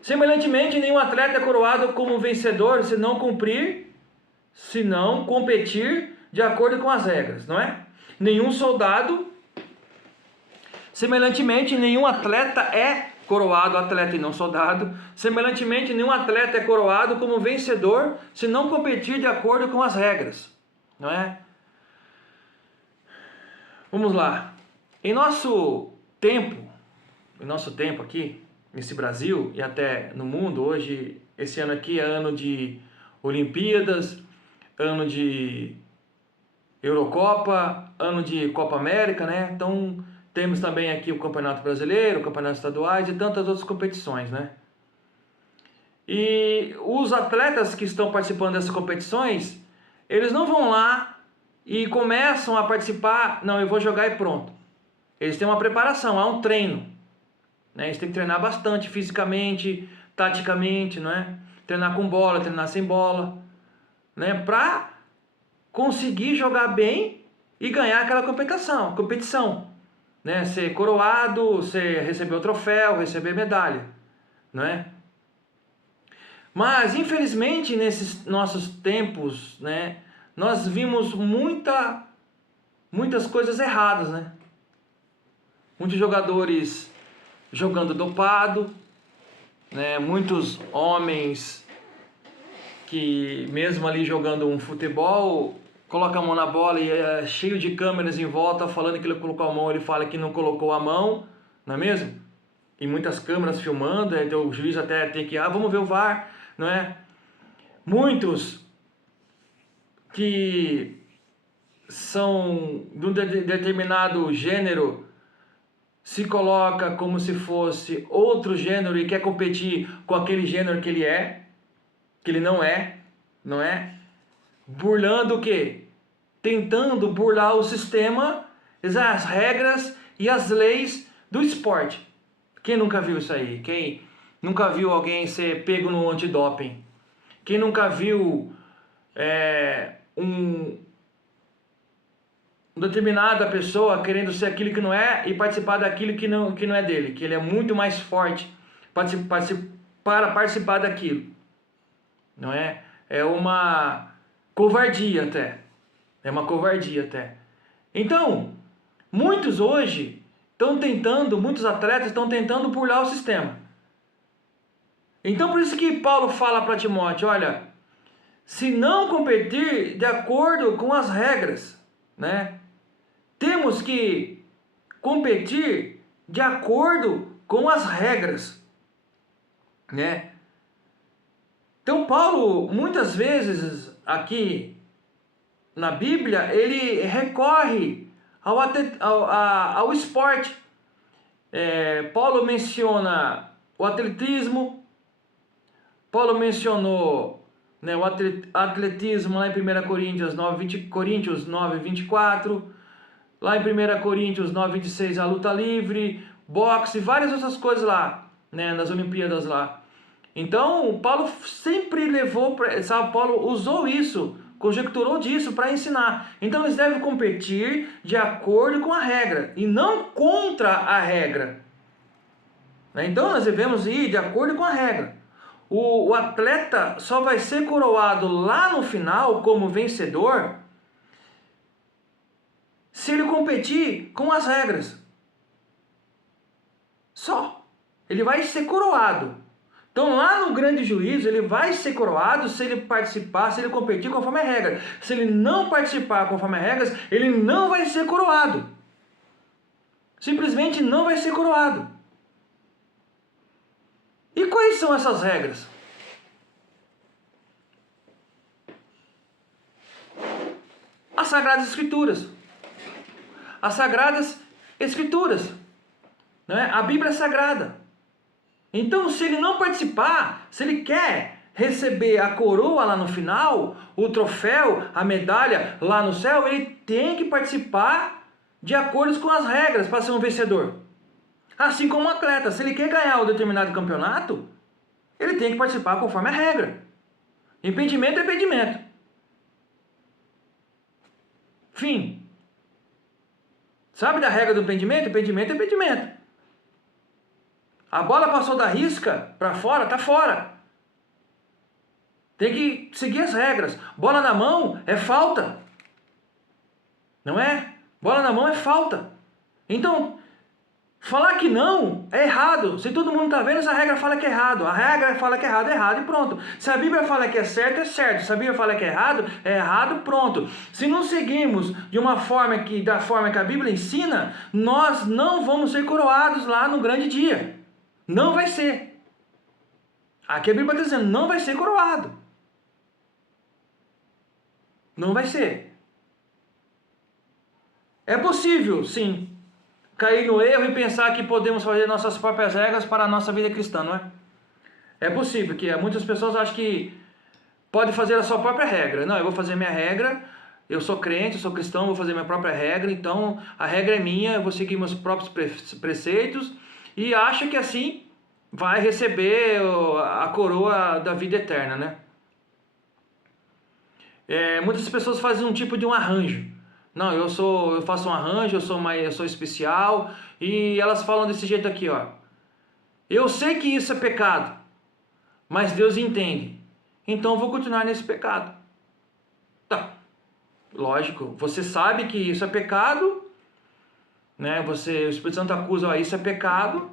semelhantemente nenhum atleta é coroado como vencedor se não competir de acordo com as regras, não é? Nenhum soldado, semelhantemente nenhum atleta é coroado, atleta e não soldado, semelhantemente nenhum atleta é coroado como vencedor se não competir de acordo com as regras, não é? Vamos lá, em nosso tempo aqui, nesse Brasil e até no mundo, hoje, esse ano aqui é ano de Olimpíadas, ano de Eurocopa, ano de Copa América, né? Então, temos também aqui o Campeonato Brasileiro, o Campeonato Estaduais e tantas outras competições, né? E os atletas que estão participando dessas competições, eles não vão lá e começam a participar, não, eu vou jogar e pronto. Eles têm uma preparação, há um treino, né? Eles têm que treinar bastante fisicamente, taticamente, não é? Treinar com bola, treinar sem bola, né? Para conseguir jogar bem e ganhar aquela competição, né? Ser coroado, receber o troféu, receber medalha, não é? Mas infelizmente nesses nossos tempos, né, nós vimos muitas coisas erradas, né? Muitos jogadores jogando dopado, né? Muitos homens que mesmo ali jogando um futebol, coloca a mão na bola e é cheio de câmeras em volta falando que ele colocou a mão, ele fala que não colocou a mão, não é mesmo? E muitas câmeras filmando, então o juiz até tem que, vamos ver o VAR, não é? Muitos que são de um determinado gênero se coloca como se fosse outro gênero e quer competir com aquele gênero que ele não é, não é? Burlando o quê? Tentando burlar o sistema, as regras e as leis do esporte. Quem nunca viu isso aí? Quem nunca viu alguém ser pego no antidoping? Quem nunca viu uma determinada pessoa querendo ser aquilo que não é e participar daquilo que não é dele, que ele é muito mais forte para participar daquilo, não é? É uma covardia até. É uma covardia até. Então, muitos atletas estão tentando burlar o sistema. Então, por isso que Paulo fala para Timóteo, olha, se não competir de acordo com as regras, né? Temos que competir de acordo com as regras, né? Então Paulo, muitas vezes aqui na Bíblia, ele recorre ao esporte. Paulo menciona o atletismo, Paulo mencionou, né, o atletismo lá em 1 Coríntios 9, 24, lá em 1 Coríntios 9, 26 a luta livre, boxe, várias outras coisas lá, né, nas Olimpíadas lá. Então, Paulo sempre Paulo usou isso, conjecturou disso para ensinar. Então, eles devem competir de acordo com a regra e não contra a regra. Então, nós devemos ir de acordo com a regra. O atleta só vai ser coroado lá no final como vencedor se ele competir com as regras. Só. Ele vai ser coroado. Então lá no grande juízo ele vai ser coroado se ele participar, se ele competir conforme a regra. Se ele não participar conforme as regras, ele não vai ser coroado. Simplesmente não vai ser coroado. E quais são essas regras? As Sagradas Escrituras. As Sagradas Escrituras. Né? A Bíblia é sagrada. Então, se ele não participar, se ele quer receber a coroa lá no final, o troféu, a medalha lá no céu, ele tem que participar de acordo com as regras para ser um vencedor. Assim como um atleta, se ele quer ganhar um determinado campeonato, ele tem que participar conforme a regra. Impedimento é impedimento. Fim. Sabe da regra do impedimento? Impedimento é impedimento. A bola passou da risca para fora, está fora. Tem que seguir as regras. Bola na mão é falta. Não é? Bola na mão é falta. Então, falar que não é errado. Se todo mundo está vendo, essa regra fala que é errado. A regra fala que é errado e pronto. Se a Bíblia fala que é certo, é certo. Se a Bíblia fala que é errado, pronto. Se não seguirmos de uma forma da forma que a Bíblia ensina, nós não vamos ser coroados lá no grande dia. Não vai ser. Aqui a Bíblia está dizendo, não vai ser coroado. Não vai ser. É possível, sim, cair no erro e pensar que podemos fazer nossas próprias regras para a nossa vida cristã, não é? É possível, que muitas pessoas acham que pode fazer a sua própria regra. Não, eu vou fazer minha regra, eu sou crente, eu sou cristão, vou fazer minha própria regra, então a regra é minha, eu vou seguir meus próprios preceitos, e acha que assim vai receber a coroa da vida eterna, né? Muitas pessoas fazem um tipo de um arranjo. Não, eu faço um arranjo, eu sou especial, e elas falam desse jeito aqui, ó. Eu sei que isso é pecado, mas Deus entende. Então eu vou continuar nesse pecado. Tá. Lógico, você sabe que isso é pecado, né? O Espírito Santo acusa, ó, isso é pecado.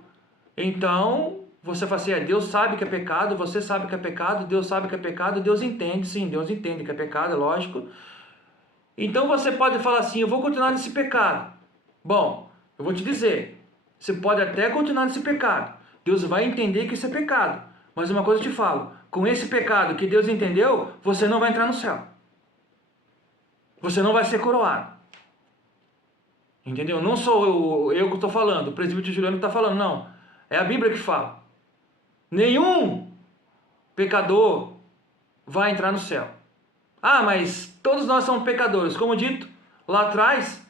Então você fala assim, Deus sabe que é pecado, você sabe que é pecado, Deus sabe que é pecado, Deus entende, sim, Deus entende que é pecado, é lógico. Então você pode falar assim, eu vou continuar nesse pecado. Bom, eu vou te dizer, você pode até continuar nesse pecado. Deus vai entender que isso é pecado. Mas uma coisa eu te falo, com esse pecado que Deus entendeu, você não vai entrar no céu. Você não vai ser coroado. Entendeu? Não sou eu que estou falando, o presbítero Juliano que está falando, não. É a Bíblia que fala. Nenhum pecador vai entrar no céu. Ah, mas todos nós somos pecadores. Como dito lá atrás,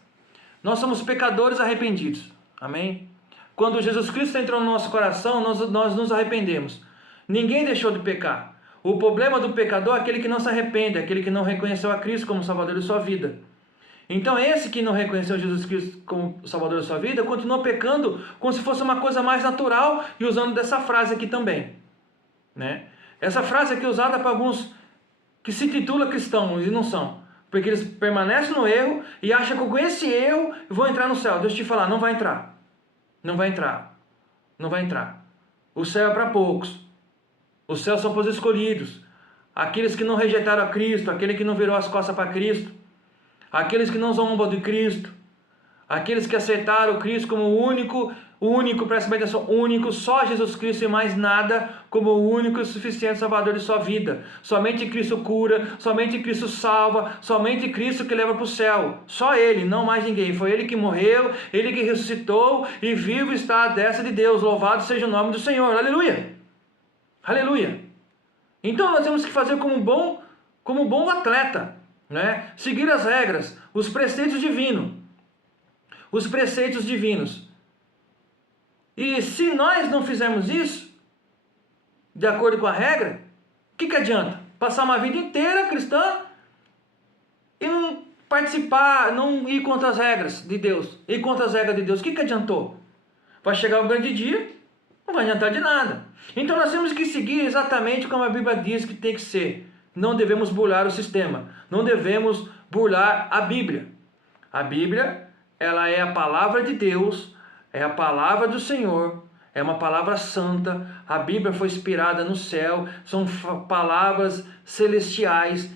nós somos pecadores arrependidos. Amém? Quando Jesus Cristo entrou no nosso coração, nós nos arrependemos. Ninguém deixou de pecar. O problema do pecador é aquele que não se arrepende, aquele que não reconheceu a Cristo como Salvador de sua vida. Então esse que não reconheceu Jesus Cristo como Salvador de sua vida, continua pecando como se fosse uma coisa mais natural, e usando dessa frase aqui também, né? Essa frase aqui é usada para alguns que se titulam cristãos e não são, porque eles permanecem no erro e acham que com esse erro vão entrar no céu. Deus te falar, não vai entrar, não vai entrar, não vai entrar. O céu é para poucos, o céu são para os escolhidos, aqueles que não rejeitaram a Cristo, aquele que não virou as costas para Cristo, aqueles que não zombam de Cristo, aqueles que aceitaram o Cristo como o único, presta bem atenção, único, só Jesus Cristo e mais nada, como o único e suficiente Salvador de sua vida. Somente Cristo cura, somente Cristo salva, somente Cristo que leva para o céu. Só Ele, não mais ninguém. Foi Ele que morreu, Ele que ressuscitou e vivo está à destra de Deus. Louvado seja o nome do Senhor. Aleluia! Aleluia! Então nós temos que fazer como um bom atleta, né? Seguir as regras, os preceitos divinos. Os preceitos divinos. E se nós não fizermos isso, de acordo com a regra, o que adianta? Passar uma vida inteira cristã e não participar, não ir contra as regras de Deus. Ir contra as regras de Deus, o que adiantou? Vai chegar o grande dia, não vai adiantar de nada. Então nós temos que seguir exatamente como a Bíblia diz que tem que ser. Não devemos burlar o sistema. Não devemos burlar a Bíblia. A Bíblia, ela é a palavra de Deus, é a palavra do Senhor, é uma palavra santa. A Bíblia foi inspirada no céu, são palavras celestiais,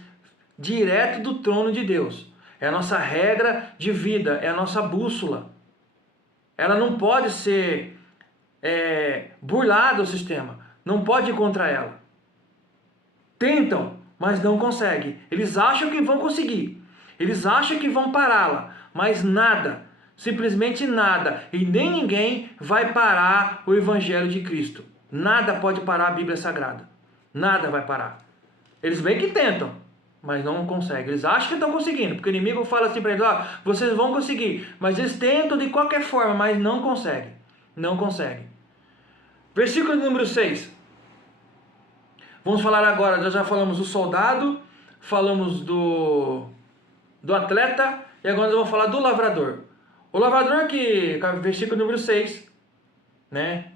direto do trono de Deus. É a nossa regra de vida, é a nossa bússola. Ela não pode ser burlada o sistema, não pode ir contra ela. Tentam, mas não conseguem. Eles acham que vão conseguir, eles acham que vão pará-la, mas nada, simplesmente nada, e nem ninguém vai parar o Evangelho de Cristo. Nada pode parar a Bíblia Sagrada, nada vai parar. Eles bem que tentam, mas não conseguem. Eles acham que estão conseguindo, porque o inimigo fala assim para eles: vocês vão conseguir, mas eles tentam de qualquer forma, mas não conseguem. Não conseguem. Versículo número 6. Vamos falar agora, nós já falamos do soldado, falamos do atleta, e agora nós vamos falar do lavrador. O lavrador versículo número 6, né?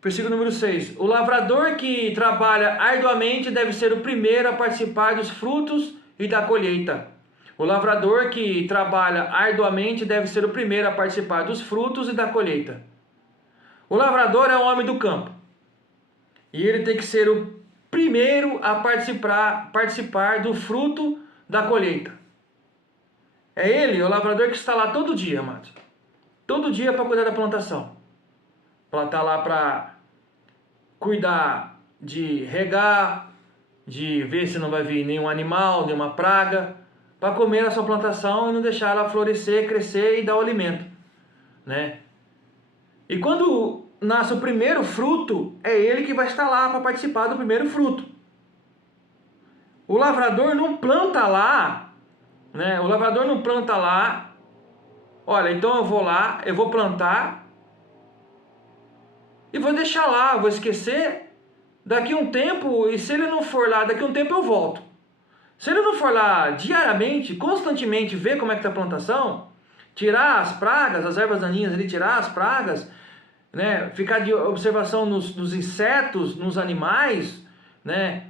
Versículo número 6. O lavrador que trabalha arduamente deve ser o primeiro a participar dos frutos e da colheita. O lavrador que trabalha arduamente deve ser o primeiro a participar dos frutos e da colheita. O lavrador é o homem do campo. E ele tem que ser o primeiro a participar do fruto da colheita. É ele, o lavrador, que está lá todo dia, amados. Todo dia para cuidar da plantação. Ela está lá para cuidar de regar, de ver se não vai vir nenhum animal, nenhuma praga, para comer a sua plantação e não deixar ela florescer, crescer e dar o alimento, né? E quando nasce o primeiro fruto, é ele que vai estar lá para participar do primeiro fruto. O lavrador não planta lá, né? O lavrador não planta lá. Olha, então eu vou lá, eu vou plantar e vou deixar lá, vou esquecer. Daqui um tempo, e se ele não for lá, daqui um tempo eu volto. Se ele não for lá diariamente, constantemente ver como é que está a plantação, tirar as pragas, as ervas daninhas, ele tirar as pragas, né? Ficar de observação nos insetos, nos animais, né?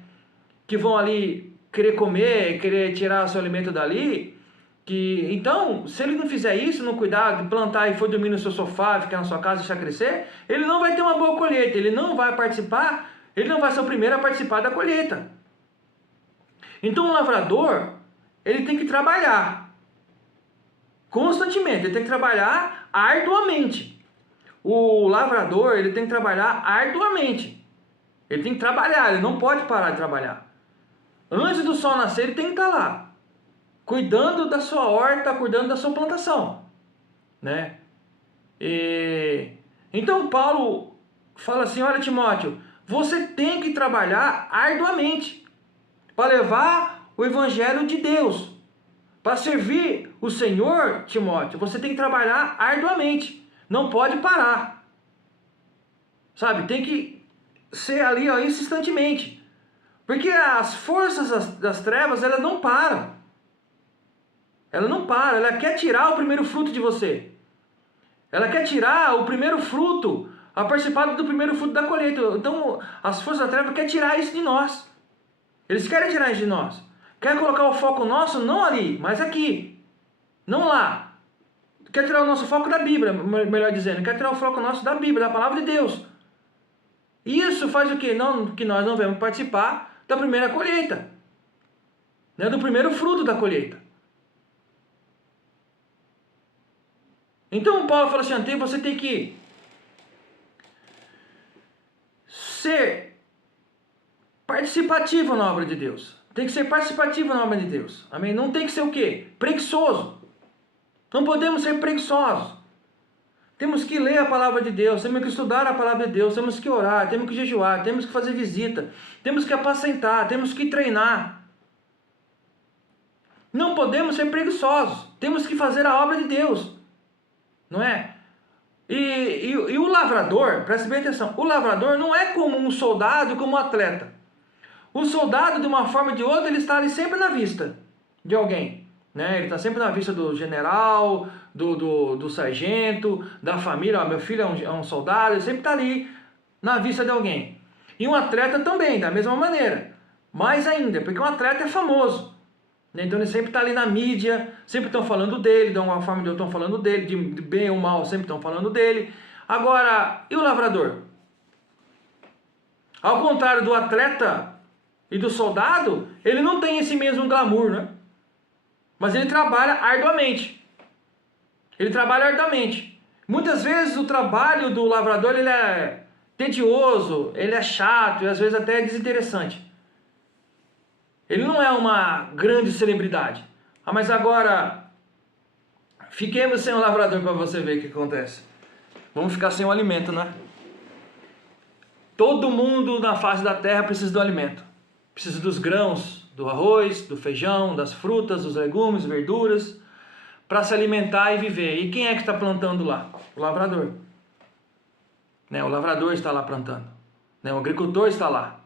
Que vão ali querer comer, querer tirar seu alimento dali. Então, se ele não fizer isso, não cuidar de plantar e for dormir no seu sofá, ficar na sua casa e deixar crescer, ele não vai ter uma boa colheita, ele não vai participar, ele não vai ser o primeiro a participar da colheita. Então o lavrador, ele tem que trabalhar constantemente, ele tem que trabalhar arduamente. O lavrador, ele tem que trabalhar arduamente. Ele tem que trabalhar, ele não pode parar de trabalhar. Antes do sol nascer, ele tem que estar lá, cuidando da sua horta, cuidando da sua plantação, né? Então Paulo fala assim: olha, Timóteo, você tem que trabalhar arduamente para levar o Evangelho de Deus. Para servir o Senhor, Timóteo, você tem que trabalhar arduamente. Não pode parar. Sabe? Tem que ser ali, ó, insistentemente. Porque as forças das trevas, elas não param. Ela não para. Ela quer tirar o primeiro fruto de você. Ela quer tirar o primeiro fruto, a participar do primeiro fruto da colheita. Então, as forças da treva querem tirar isso de nós. Eles querem tirar isso de nós. Quer colocar o foco nosso não ali, mas aqui. Não lá. Quer tirar o nosso foco da Bíblia, melhor dizendo. Quer tirar o foco nosso da Bíblia, da palavra de Deus. E isso faz o quê? Que nós não vamos participar da primeira colheita. Né? Do primeiro fruto da colheita. Então Paulo fala assim: você tem que ser participativo na obra de Deus. Tem que ser participativo na obra de Deus. Amém? Não tem que ser o quê? Preguiçoso. Não podemos ser preguiçosos. Temos que ler a palavra de Deus, temos que estudar a palavra de Deus, temos que orar, temos que jejuar, temos que fazer visita, temos que apacentar, temos que treinar. Não podemos ser preguiçosos. Temos que fazer a obra de Deus. Não é? E E o lavrador, preste bem atenção, o lavrador não é como um soldado, como um atleta. O soldado, de uma forma ou de outra, ele está ali sempre na vista de alguém. Né? Ele está sempre na vista do general, do sargento, da família. Ó, meu filho é um soldado, ele sempre está ali na vista de alguém. E um atleta também, da mesma maneira. Mais ainda, porque um atleta é famoso. Né? Então ele sempre está ali na mídia, sempre estão falando dele, de uma forma ou de outra estão falando dele, de bem ou mal sempre estão falando dele. Agora, e o lavrador? Ao contrário do atleta e do soldado, ele não tem esse mesmo glamour, né? Mas ele trabalha arduamente. Ele trabalha arduamente. Muitas vezes o trabalho do lavrador ele é tedioso, ele é chato e às vezes até desinteressante. Ele não é uma grande celebridade. Ah, mas agora, fiquemos sem o lavrador para você ver o que acontece. Vamos ficar sem o alimento, né? Todo mundo na face da terra precisa do alimento. Precisa dos grãos, do arroz, do feijão, das frutas, dos legumes, verduras, para se alimentar e viver. E quem é que está plantando lá? O lavrador. Né? O lavrador está lá plantando. Né? O agricultor está lá.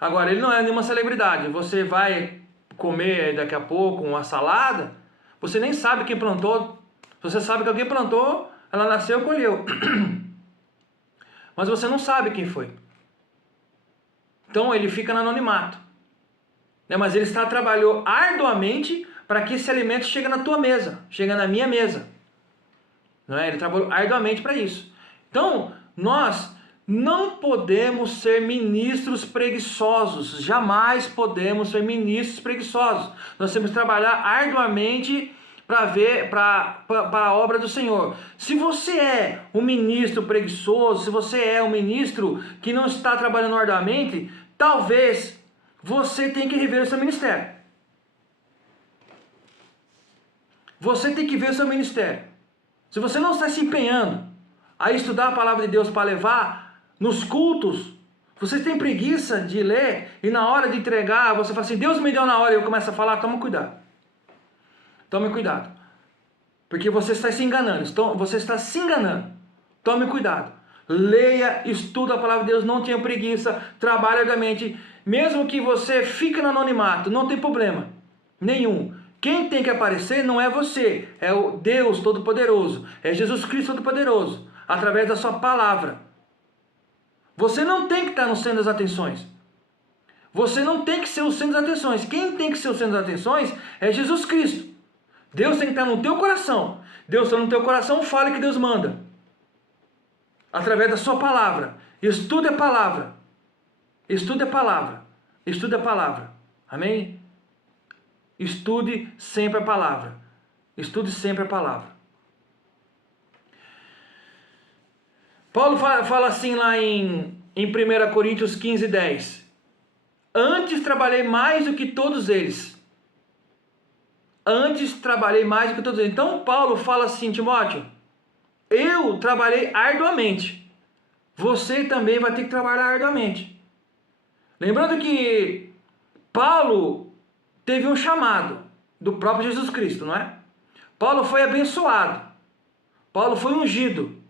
Agora, ele não é nenhuma celebridade. Você vai comer daqui a pouco uma salada, você nem sabe quem plantou. Você sabe que alguém plantou, ela nasceu e colheu. Mas você não sabe quem foi. Então ele fica no anonimato. Né? Mas ele trabalhou arduamente para que esse alimento chegue na tua mesa, chegue na minha mesa. Não é? Ele trabalhou arduamente para isso. Então, nós não podemos ser ministros preguiçosos. Jamais podemos ser ministros preguiçosos. Nós temos que trabalhar arduamente para a obra do Senhor. Se você é um ministro preguiçoso, se você é um ministro que não está trabalhando arduamente, talvez você tenha que rever o seu ministério. Você tem que ver o seu ministério. Se você não está se empenhando a estudar a palavra de Deus para levar nos cultos, você tem preguiça de ler e na hora de entregar, você fala assim, Deus me deu na hora e eu começo a falar, toma cuidado. Tome cuidado. Porque você está se enganando. Você está se enganando. Tome cuidado. Leia, estuda a palavra de Deus, não tenha preguiça, trabalhe arduamente. Mesmo que você fique no anonimato, não tem problema nenhum. Quem tem que aparecer não é você, é o Deus Todo-Poderoso, é Jesus Cristo Todo-Poderoso, através da sua palavra. Você não tem que estar no centro das atenções. Você não tem que ser o centro das atenções. Quem tem que ser o centro das atenções é Jesus Cristo. Deus tem que estar no teu coração. Deus está no teu coração, fale que Deus manda. Através da sua palavra. Estude a palavra. Estude a palavra. Estude a palavra. Amém? Estude sempre a palavra. Estude sempre a palavra. Paulo fala assim lá em 1 Coríntios 15, 10. Antes trabalhei mais do que todos eles. Antes trabalhei mais do que todos eles. Então Paulo fala assim, Timóteo, eu trabalhei arduamente. Você também vai ter que trabalhar arduamente. Lembrando que Paulo teve um chamado do próprio Jesus Cristo, não é? Paulo foi abençoado. Paulo foi ungido,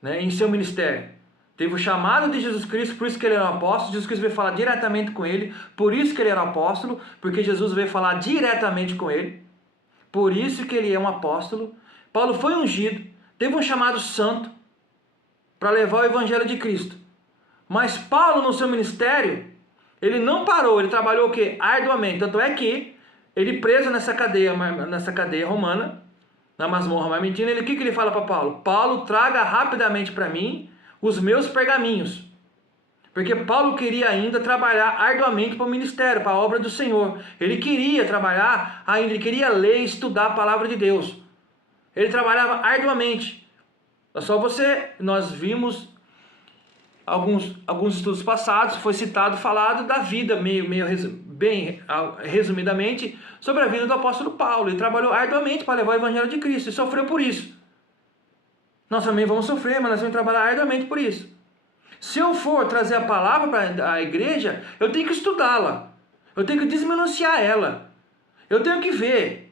né, em seu ministério. Teve o chamado de Jesus Cristo, por isso que ele era um apóstolo. Jesus Cristo veio falar diretamente com ele, por isso que ele era um apóstolo, porque Jesus veio falar diretamente com ele. Por isso que ele é um apóstolo. Paulo foi ungido, teve um chamado santo para levar o evangelho de Cristo. Mas Paulo, no seu ministério, ele não parou, ele trabalhou o quê? Arduamente. Tanto é que ele preso nessa cadeia romana, na masmorra marmitina, o que ele fala para Paulo? Paulo, traga rapidamente para mim os meus pergaminhos. Porque Paulo queria ainda trabalhar arduamente para o ministério, para a obra do Senhor. Ele queria trabalhar ainda, ele queria ler e estudar a palavra de Deus. Ele trabalhava arduamente. Nós vimos alguns estudos passados, foi falado da vida, bem resumidamente, sobre a vida do apóstolo Paulo. Ele trabalhou arduamente para levar o evangelho de Cristo e sofreu por isso. Nós também vamos sofrer, mas nós vamos trabalhar arduamente por isso. Se eu for trazer a palavra para a igreja, eu tenho que estudá-la. Eu tenho que desminuciar ela. Eu tenho que ver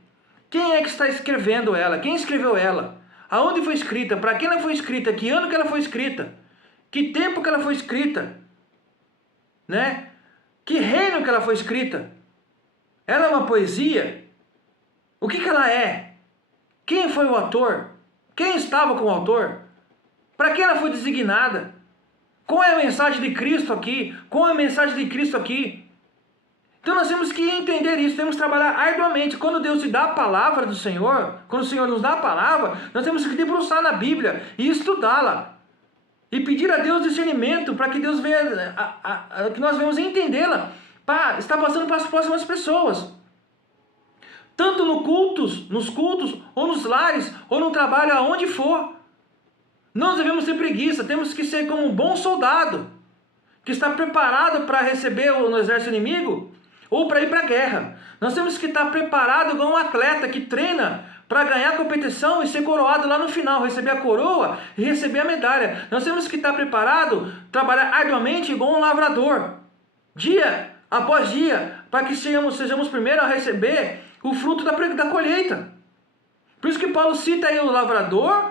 quem é que está escrevendo ela, quem escreveu ela. Aonde foi escrita? Para quem ela foi escrita? Que ano que ela foi escrita? Que tempo que ela foi escrita? Né? Que reino que ela foi escrita? Ela é uma poesia? O que ela é? Quem foi o autor? Quem estava com o autor? Para que ela foi designada? Qual é a mensagem de Cristo aqui? Qual é a mensagem de Cristo aqui? Então nós temos que entender isso, temos que trabalhar arduamente. Quando Deus te dá a palavra do Senhor, quando o Senhor nos dá a palavra, nós temos que debruçar na Bíblia e estudá-la. E pedir a Deus discernimento para que Deus venha, que nós venhamos entendê-la, para estar passando para as próximas pessoas. Tanto nos cultos, ou nos lares, ou no trabalho, aonde for. Não devemos ter preguiça, temos que ser como um bom soldado, que está preparado para receber no exército inimigo, ou para ir para a guerra. Nós temos que estar preparado igual um atleta que treina para ganhar a competição e ser coroado lá no final, receber a coroa e receber a medalha. Nós temos que estar preparado, trabalhar arduamente igual um lavrador, dia após dia, para que sejamos primeiro a receber o fruto da colheita. Por isso que Paulo cita aí o lavrador,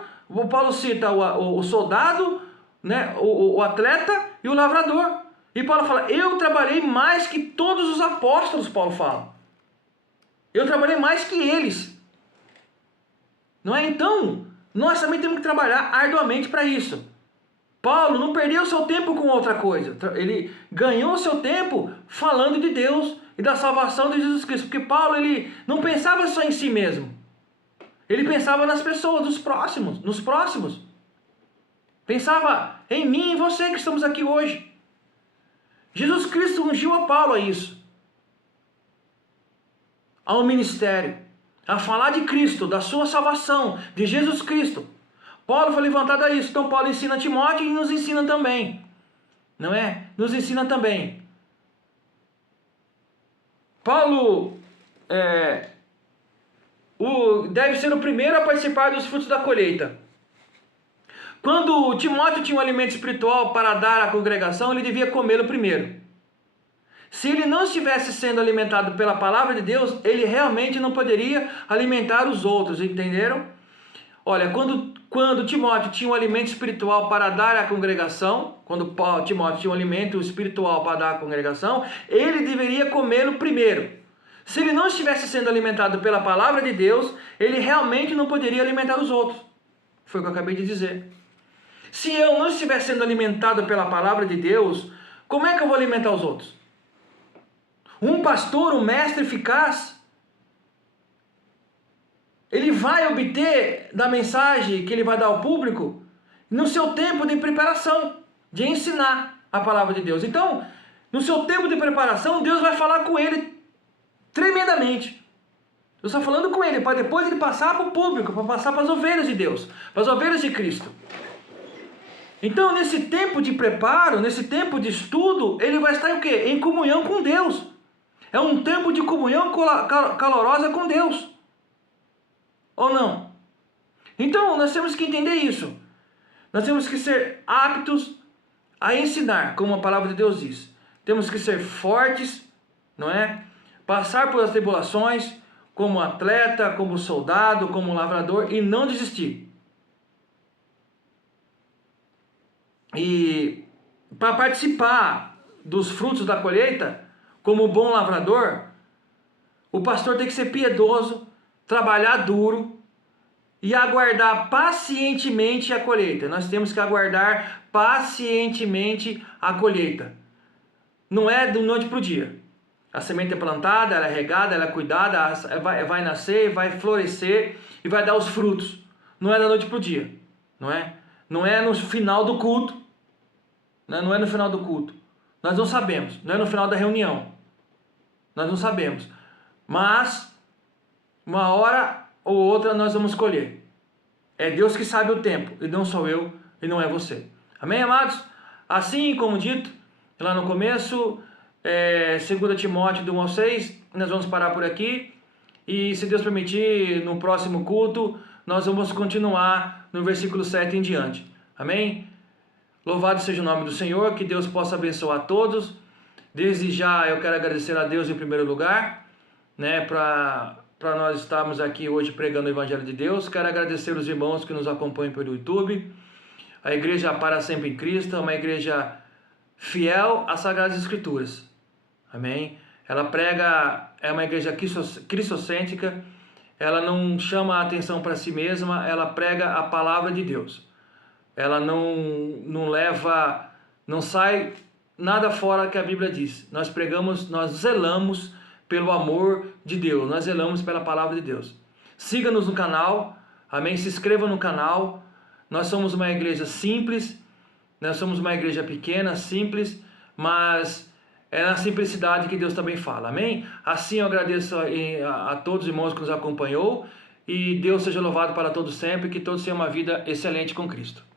Paulo cita o soldado, né, o atleta e o lavrador. E Paulo fala, eu trabalhei mais que todos os apóstolos, Paulo fala. Eu trabalhei mais que eles. Não é? Então, nós também temos que trabalhar arduamente para isso. Paulo não perdeu seu tempo com outra coisa. Ele ganhou seu tempo falando de Deus e da salvação de Jesus Cristo. Porque Paulo, ele não pensava só em si mesmo. Ele pensava nas pessoas, nos próximos. Pensava em mim e em você que estamos aqui hoje. Jesus Cristo ungiu a Paulo a isso. Ao ministério. A falar de Cristo, da sua salvação, de Jesus Cristo. Paulo foi levantado a isso. Então Paulo ensina a Timóteo e nos ensina também. Não é? Nos ensina também. Paulo deve ser o primeiro a participar dos frutos da colheita. Quando Timóteo tinha um alimento espiritual para dar à congregação, ele devia comê-lo primeiro. Se ele não estivesse sendo alimentado pela palavra de Deus, ele realmente não poderia alimentar os outros, entenderam? Olha, quando Timóteo tinha um alimento espiritual para dar à congregação, quando Timóteo tinha um alimento espiritual para dar à congregação, ele deveria comê-lo primeiro. Se ele não estivesse sendo alimentado pela palavra de Deus, ele realmente não poderia alimentar os outros. Foi o que eu acabei de dizer. Se eu não estiver sendo alimentado pela palavra de Deus, como é que eu vou alimentar os outros? Um pastor, um mestre eficaz, ele vai obter da mensagem que ele vai dar ao público no seu tempo de preparação, de ensinar a palavra de Deus. Então, no seu tempo de preparação, Deus vai falar com ele tremendamente. Deus está falando com ele, para depois ele passar para o público, para passar para as ovelhas de Deus, para as ovelhas de Cristo. Então, nesse tempo de preparo, nesse tempo de estudo, ele vai estar em quê? Em comunhão com Deus. É um tempo de comunhão calorosa com Deus. Ou não? Então, nós temos que entender isso. Nós temos que ser aptos a ensinar, como a palavra de Deus diz. Temos que ser fortes, não é? Passar por as tribulações, como atleta, como soldado, como lavrador, e não desistir. E para participar dos frutos da colheita, como bom lavrador, o pastor tem que ser piedoso, trabalhar duro e aguardar pacientemente a colheita. Nós temos que aguardar pacientemente a colheita. Não é do noite para o dia. A semente é plantada, ela é regada, ela é cuidada, vai nascer, vai florescer e vai dar os frutos. Não é da noite para o dia, não é? Não é no final do culto, não é no final do culto. Nós não sabemos, não é no final da reunião. Nós não sabemos. Mas, uma hora ou outra nós vamos colher. É Deus que sabe o tempo, e não sou eu, e não é você. Amém, amados? Assim como dito, lá no começo, 2 Timóteo do 1 ao 6, nós vamos parar por aqui. E se Deus permitir, no próximo culto, nós vamos continuar no versículo 7 em diante. Amém? Louvado seja o nome do Senhor, que Deus possa abençoar a todos. Desde já eu quero agradecer a Deus em primeiro lugar, né, para nós estarmos aqui hoje pregando o Evangelho de Deus. Quero agradecer os irmãos que nos acompanham pelo YouTube. A Igreja Para Sempre em Cristo é uma igreja fiel às Sagradas Escrituras. Amém? Ela prega, é uma igreja cristocêntrica, ela não chama a atenção para si mesma, ela prega a palavra de Deus. Ela não leva, não sai nada fora que a Bíblia diz. Nós pregamos, nós zelamos pelo amor de Deus, nós zelamos pela palavra de Deus. Siga-nos no canal, amém? Se inscreva no canal. Nós somos uma igreja simples, nós somos uma igreja pequena, simples, mas é na simplicidade que Deus também fala, amém? Assim eu agradeço a todos os irmãos que nos acompanhou, e Deus seja louvado para todos sempre, que todos tenham uma vida excelente com Cristo.